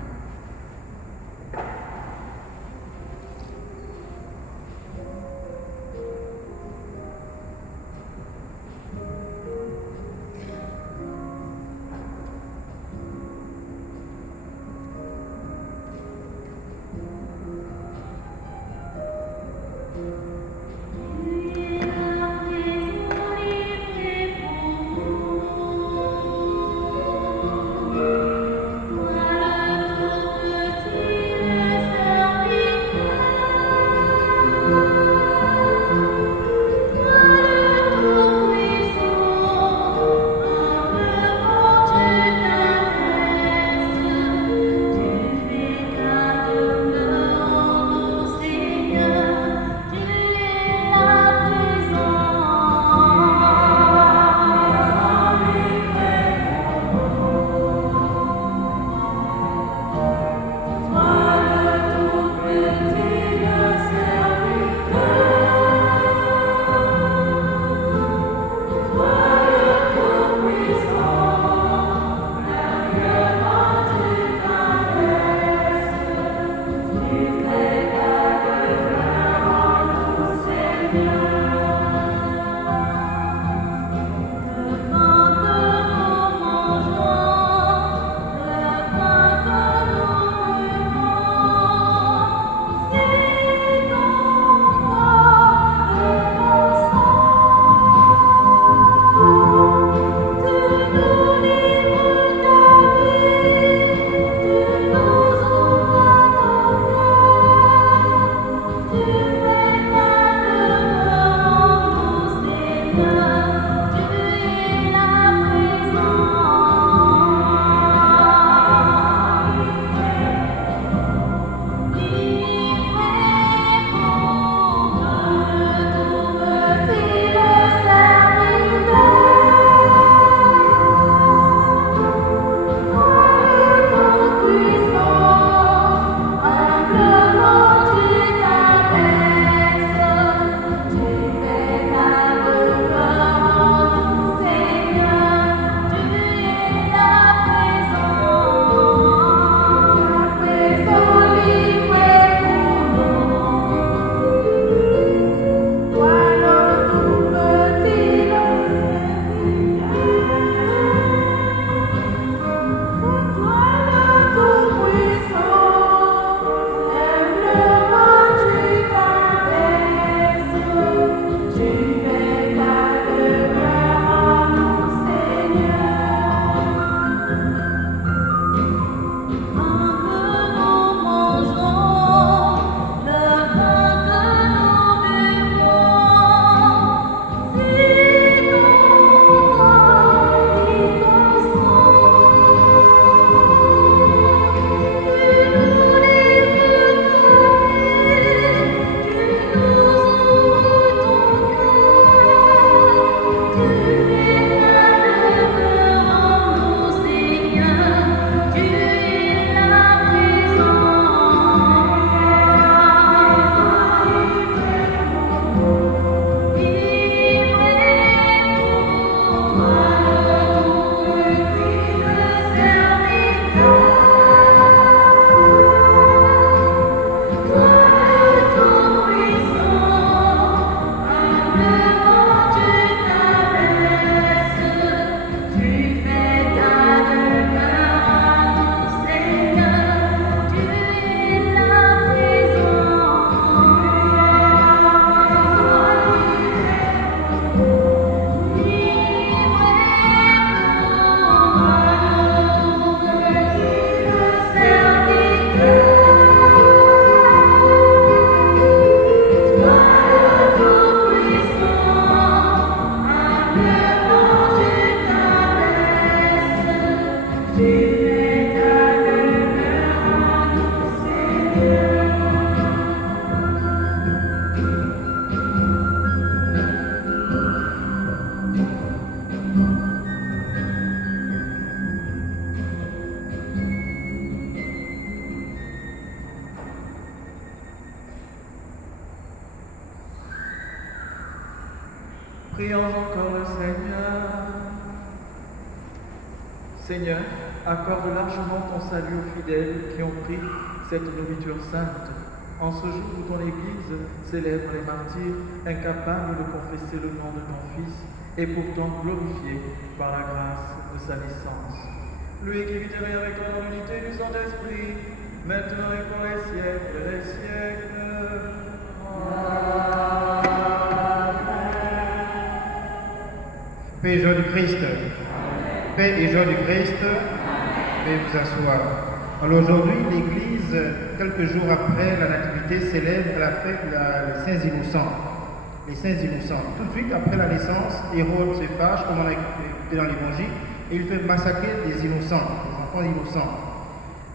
Tu Prions encore le Seigneur. Seigneur, accorde largement ton salut aux fidèles qui ont pris cette nourriture sainte. En ce jour où ton Église célèbre les martyrs, incapables de confesser le nom de ton Fils, et pourtant glorifiés par la grâce de sa naissance. Lui qui vit et règne avec toi dans l'unité du Saint-Esprit, maintenant et pour les siècles des siècles. Paix et joie du Christ. Paix et joie du Christ. Veuillez vous asseoir. Alors aujourd'hui, l'Église, quelques jours après la Nativité, célèbre la fête les Saints Innocents. Les Saints Innocents. Tout de suite après la naissance, Hérode se fâche, comme on a écouté dans l'Évangile, et il fait massacrer des innocents, des enfants innocents.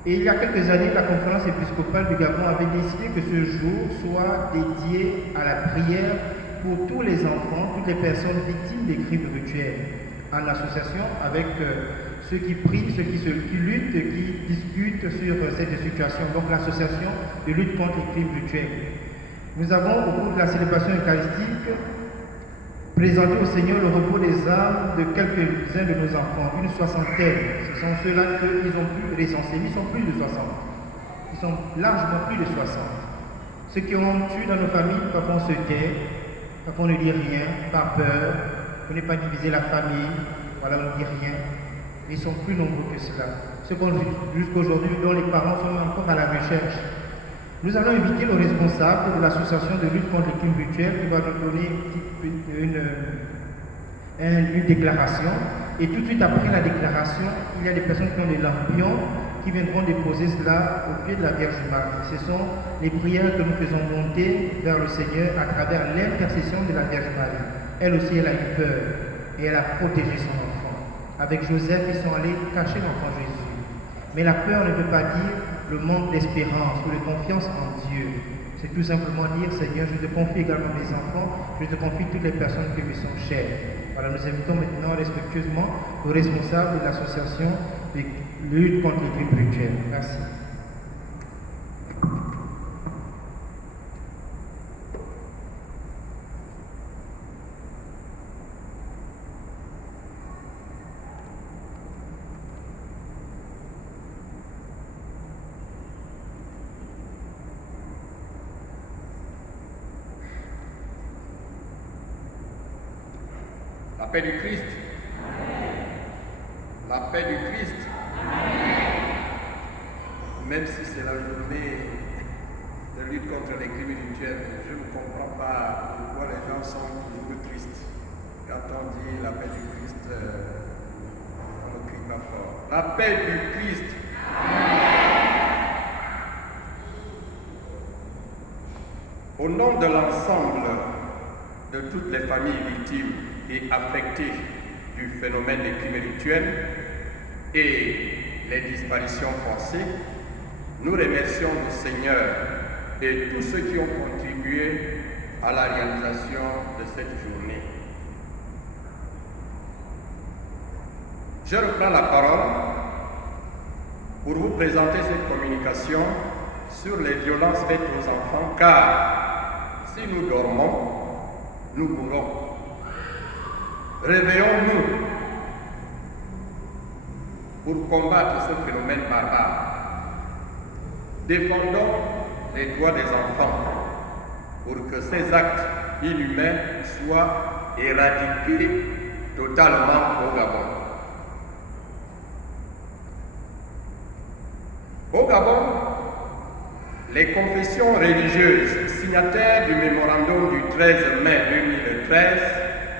Et il y a quelques années, la conférence épiscopale du Gabon avait décidé que ce jour soit dédié à la prière pour tous les enfants, toutes les personnes victimes des crimes rituels, en association avec ceux qui prient, ceux qui luttent, qui discutent sur cette situation. Donc l'association de lutte contre les crimes rituels. Nous avons, au cours de la célébration eucharistique, présenté au Seigneur le repos des âmes de quelques-uns de nos enfants, une soixantaine. Ce sont ceux-là qu'ils ont pu recenser. Ils sont plus de 60. Ils sont largement plus de 60. Ceux qui ont tué dans nos familles, parfois on se tait, parfois on ne dit rien, par peur, on n'est pas diviser la famille, voilà, on ne dit rien. Ils sont plus nombreux que cela. Ceux qu'on jusqu'aujourd'hui, dont les parents sont encore à la recherche. Nous allons inviter le responsable de l'association de lutte contre les crimes rituels qui va nous donner une déclaration. Et tout de suite après la déclaration, il y a des personnes qui ont des lampions qui viendront déposer cela au pied de la Vierge Marie. Ce sont les prières que nous faisons monter vers le Seigneur à travers l'intercession de la Vierge Marie. Elle aussi, elle a eu peur et elle a protégé son enfant. Avec Joseph, ils sont allés cacher l'enfant Jésus. Mais la peur ne veut pas dire le manque d'espérance ou de confiance en Dieu. C'est tout simplement dire, Seigneur, je te confie également mes enfants, je te confie toutes les personnes qui me sont chères. Voilà, nous invitons maintenant respectueusement le responsable de l'association de lutte contre les crimes rituels. Merci. La paix du Christ. Amen. La paix du Christ. Amen. Même si c'est la journée de lutte contre les crimes rituels, je ne comprends pas pourquoi les gens sont toujours tristes. Quand on dit la paix du Christ, on ne crie pas fort. La paix du Christ. Amen. Au nom de l'ensemble de toutes les familles victimes et affectés du phénomène des crimes rituels et les disparitions forcées, nous remercions le Seigneur et tous ceux qui ont contribué à la réalisation de cette journée. Je reprends la parole pour vous présenter cette communication sur les violences faites aux enfants, car si nous dormons, nous mourrons. Réveillons-nous pour combattre ce phénomène barbare. Défendons les droits des enfants pour que ces actes inhumains soient éradiqués totalement au Gabon. Au Gabon, les confessions religieuses signataires du mémorandum du 13 mai 2013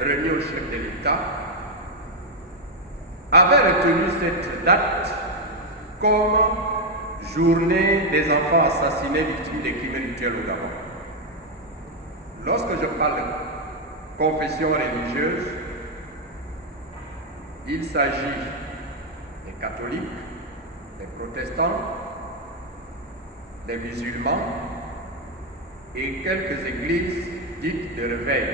remis au chef de l'État, avait retenu cette date comme journée des enfants assassinés victimes des crimes rituels au Gabon. Lorsque je parle de confession religieuse, il s'agit des catholiques, des protestants, des musulmans et quelques églises dites de réveil.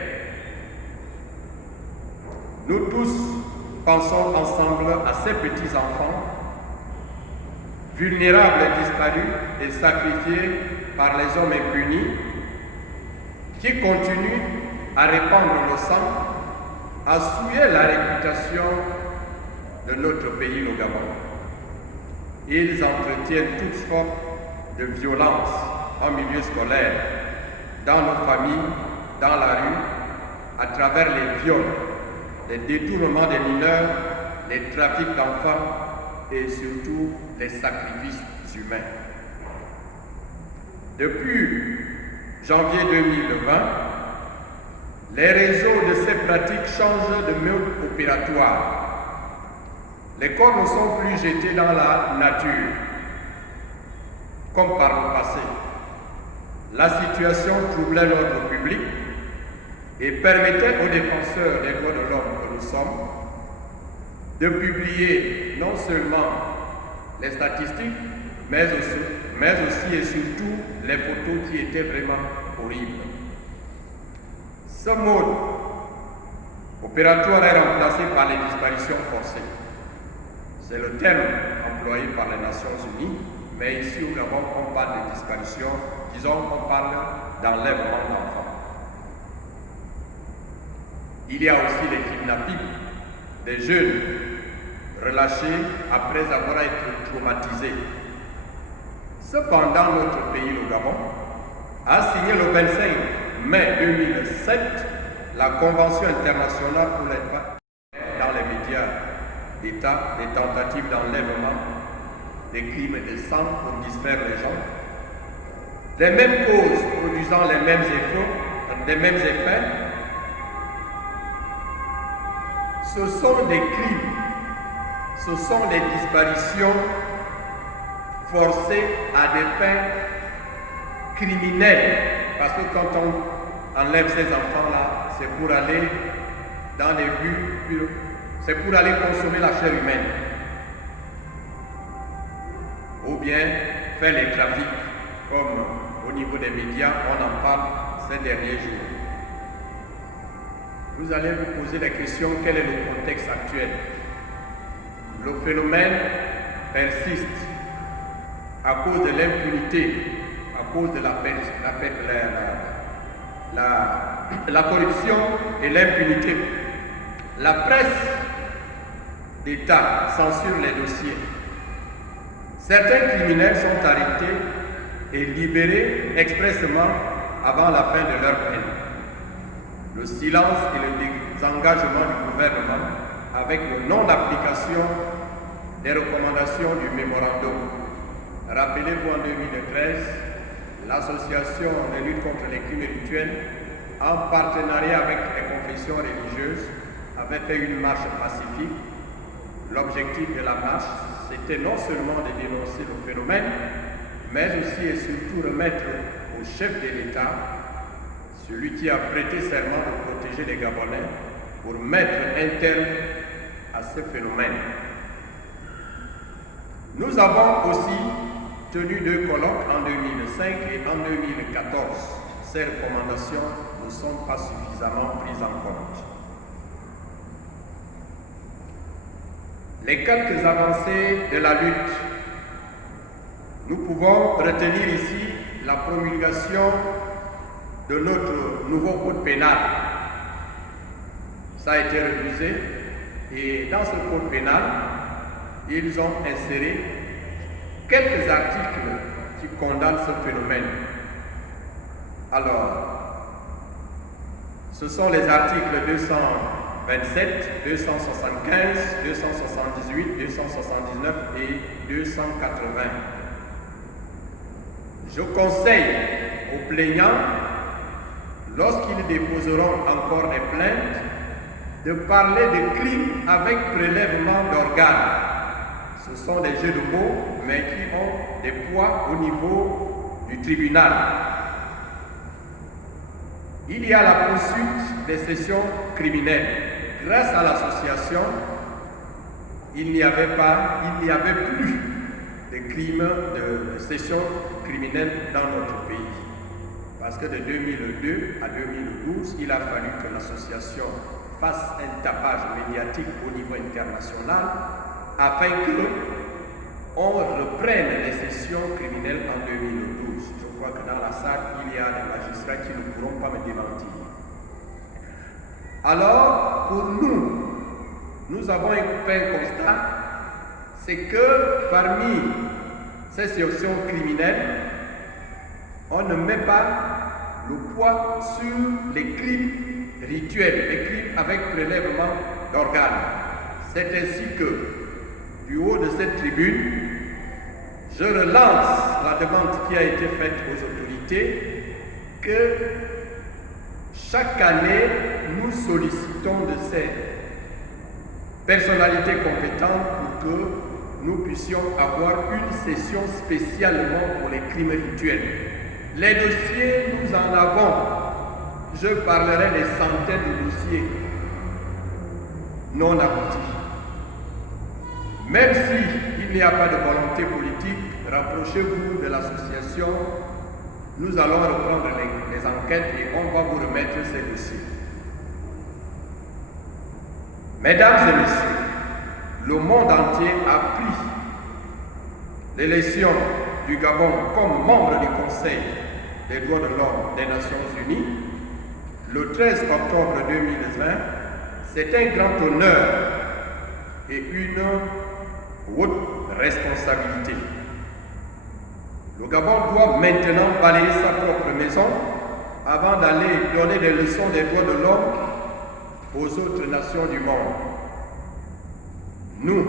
Nous tous pensons ensemble à ces petits-enfants, vulnérables et disparus et sacrifiés par les hommes impunis, qui continuent à répandre le sang a souillé la réputation de notre pays, le Gabon. Ils entretiennent toutes sortes de violences en milieu scolaire, dans nos familles, dans la rue, à travers les viols, les détournements des mineurs, les trafics d'enfants et surtout les sacrifices humains. Depuis janvier 2020, les réseaux de ces pratiques changent de mode opératoire. Les corps ne sont plus jetés dans la nature, comme par le passé. La situation troublait l'ordre public et permettait aux défenseurs des droits de l'homme que nous sommes de publier non seulement les statistiques, mais aussi et surtout les photos qui étaient vraiment horribles. Ce mode opératoire est remplacé par les disparitions forcées. C'est le terme employé par les Nations Unies, mais ici au Gabon, on parle de disparition, disons qu'on parle d'enlèvement d'enfants. Il y a aussi les kidnappings des jeunes relâchés après avoir été traumatisés. Cependant, notre pays, le Gabon, a signé le 25 mai 2007 la Convention internationale pour les droits dans les médias d'État, des tentatives d'enlèvement, des crimes de sang pour distraire les gens. Les mêmes causes produisant les mêmes effets, ce sont des crimes, ce sont des disparitions forcées à des fins criminelles. Parce que quand on enlève ces enfants-là, c'est pour aller dans des buts, c'est pour aller consommer la chair humaine. Ou bien faire les trafics, comme au niveau des médias, on en parle ces derniers jours. Vous allez vous poser la question, quel est le contexte actuel? Le phénomène persiste à cause de l'impunité, à cause de la corruption et l'impunité. La presse d'État censure les dossiers. Certains criminels sont arrêtés et libérés expressément avant la fin de leur peine. Le silence et le désengagement du gouvernement avec le non-application des recommandations du mémorandum. Rappelez-vous, en 2013, l'association de lutte contre les crimes rituels, en partenariat avec les confessions religieuses, avait fait une marche pacifique. L'objectif de la marche, c'était non seulement de dénoncer le phénomène, mais aussi et surtout remettre au chef de l'État, celui qui a prêté serment de protéger les Gabonais, pour mettre un terme à ce phénomène. Nous avons aussi tenu 2 colloques en 2005 et en 2014. Ces recommandations ne sont pas suffisamment prises en compte. Les quelques avancées de la lutte, nous pouvons retenir ici la promulgation de notre nouveau code pénal. Ça a été révisé et dans ce code pénal, ils ont inséré quelques articles qui condamnent ce phénomène. Alors, ce sont les articles 227, 275, 278, 279 et 280. Je conseille aux plaignants, lorsqu'ils déposeront encore des plaintes, de parler de crimes avec prélèvement d'organes. Ce sont des jeux de mots, mais qui ont des poids au niveau du tribunal. Il y a la poursuite des sessions criminelles. Grâce à l'association, il n'y avait plus de crimes de sessions criminelles dans notre pays. Parce que de 2002 à 2012, il a fallu que l'association fasse un tapage médiatique au niveau international afin qu'on reprenne les sessions criminelles en 2012. Je crois que dans la salle, il y a des magistrats qui ne pourront pas me démentir. Alors, pour nous avons fait un constat, c'est que parmi ces situations criminelles, on ne met pas le poids sur les crimes rituels, les crimes avec prélèvement d'organes. C'est ainsi que, du haut de cette tribune, je relance la demande qui a été faite aux autorités que chaque année, nous sollicitons de ces personnalités compétentes pour que nous puissions avoir une session spécialement pour les crimes rituels. Les dossiers, nous en avons. Je parlerai des centaines de dossiers non aboutis. Même s'il n'y a pas de volonté politique, rapprochez-vous de l'association. Nous allons reprendre les enquêtes et on va vous remettre ces dossiers. Mesdames et messieurs, le monde entier a pris l'élection du Gabon comme membre du Conseil des droits de l'homme des Nations Unies le 13 octobre 2020. C'est un grand honneur et une haute responsabilité. Le Gabon doit maintenant balayer sa propre maison avant d'aller donner des leçons des droits de l'homme aux autres nations du monde. Nous,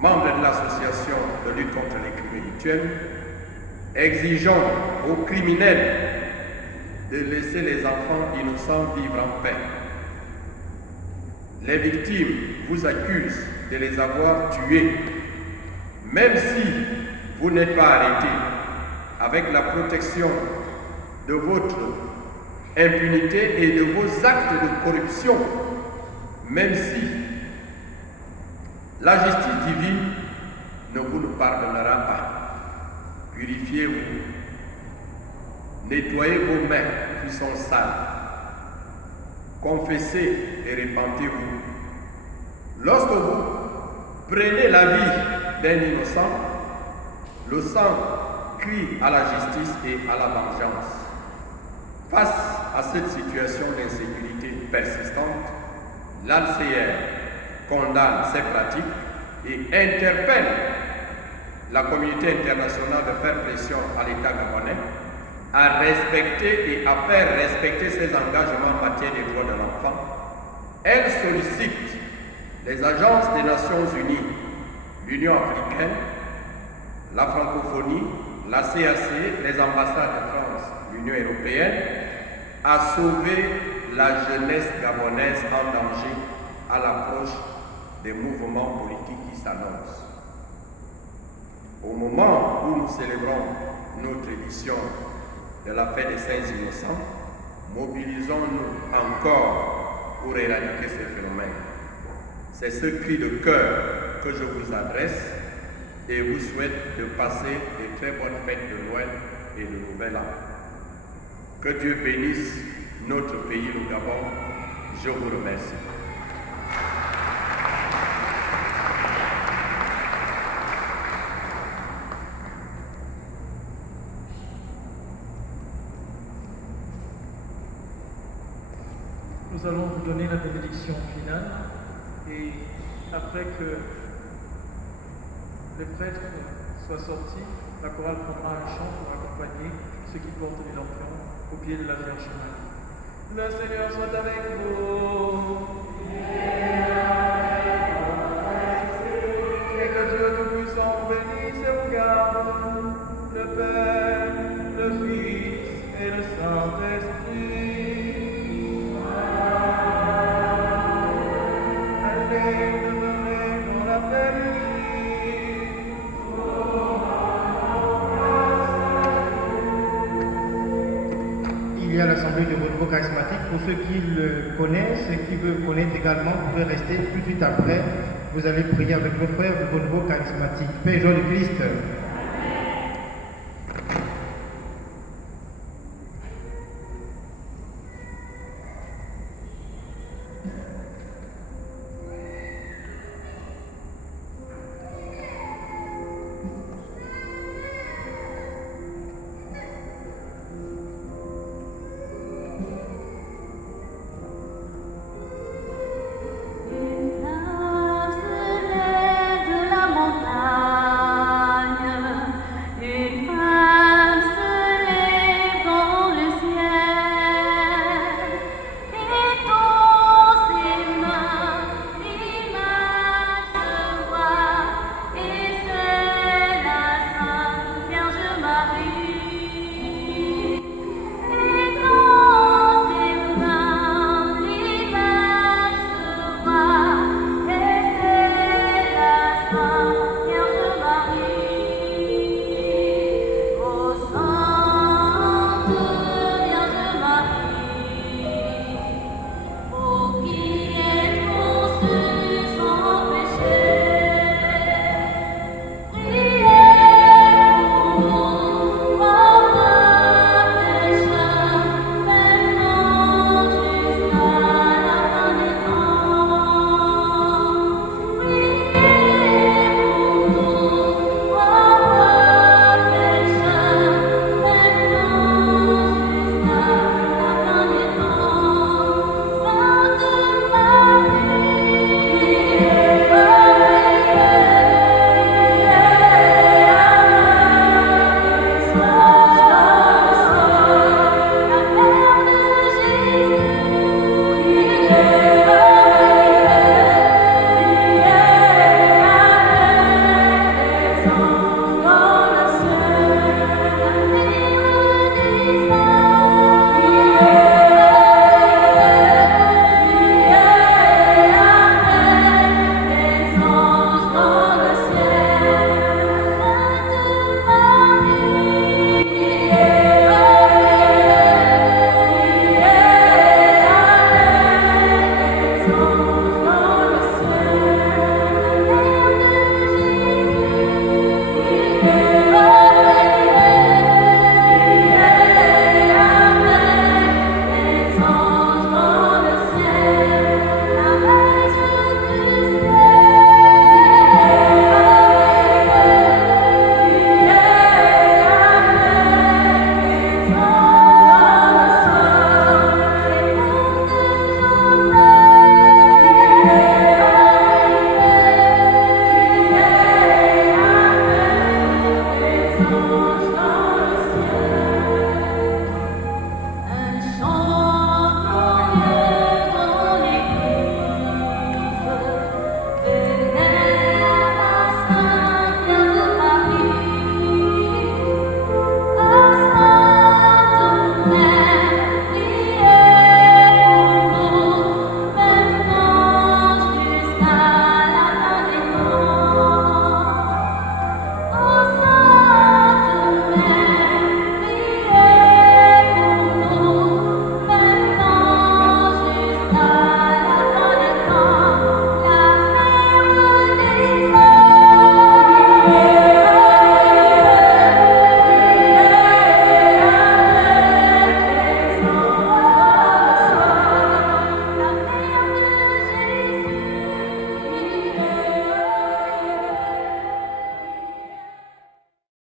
membres de l'association de lutte contre les crimes rituels, exigeons aux criminels de laisser les enfants innocents vivre en paix. Les victimes vous accusent de les avoir tués, même si vous n'êtes pas arrêtés, avec la protection de votre impunité et de vos actes de corruption, même si la justice divine ne vous pardonnera pas. Purifiez-vous, nettoyez vos mains qui sont sales, confessez et repentez-vous. Lorsque vous prenez la vie d'un innocent, le sang crie à la justice et à la vengeance. Face à cette situation d'insécurité persistante, l'ACR condamne ces pratiques et interpelle la communauté internationale de faire pression à l'État gabonais à respecter et à faire respecter ses engagements en matière des droits de l'enfant. Elle sollicite les agences des Nations Unies, l'Union africaine, la francophonie, la CAC, les ambassades de France, l'Union européenne, à sauver la jeunesse gabonaise en danger à l'approche des mouvements politiques qui s'annoncent. Au moment où nous célébrons notre édition de la fête des Saints Innocents, mobilisons-nous encore pour éradiquer ces phénomènes. C'est ce cri de cœur que je vous adresse et vous souhaite de passer de très bonnes fêtes de Noël et de Nouvel An. Que Dieu bénisse notre pays, le Gabon. Je vous remercie. Nous allons vous donner la bénédiction finale et après que les prêtres soient sortis, la chorale prendra un chant pour accompagner ceux qui portent les lampions au pied de la Vierge Marie. Le Seigneur soit avec vous. Et que Dieu Tout-Puissant vous bénisse et vous garde, le Père, le Fils et le Saint-Esprit. Il y a l'Assemblée de renouveau charismatique. Pour ceux qui le connaissent et qui veulent connaître également, vous pouvez rester tout de suite après. Vous allez prier avec nos frères de renouveau charismatique. Père Jésus-Christ.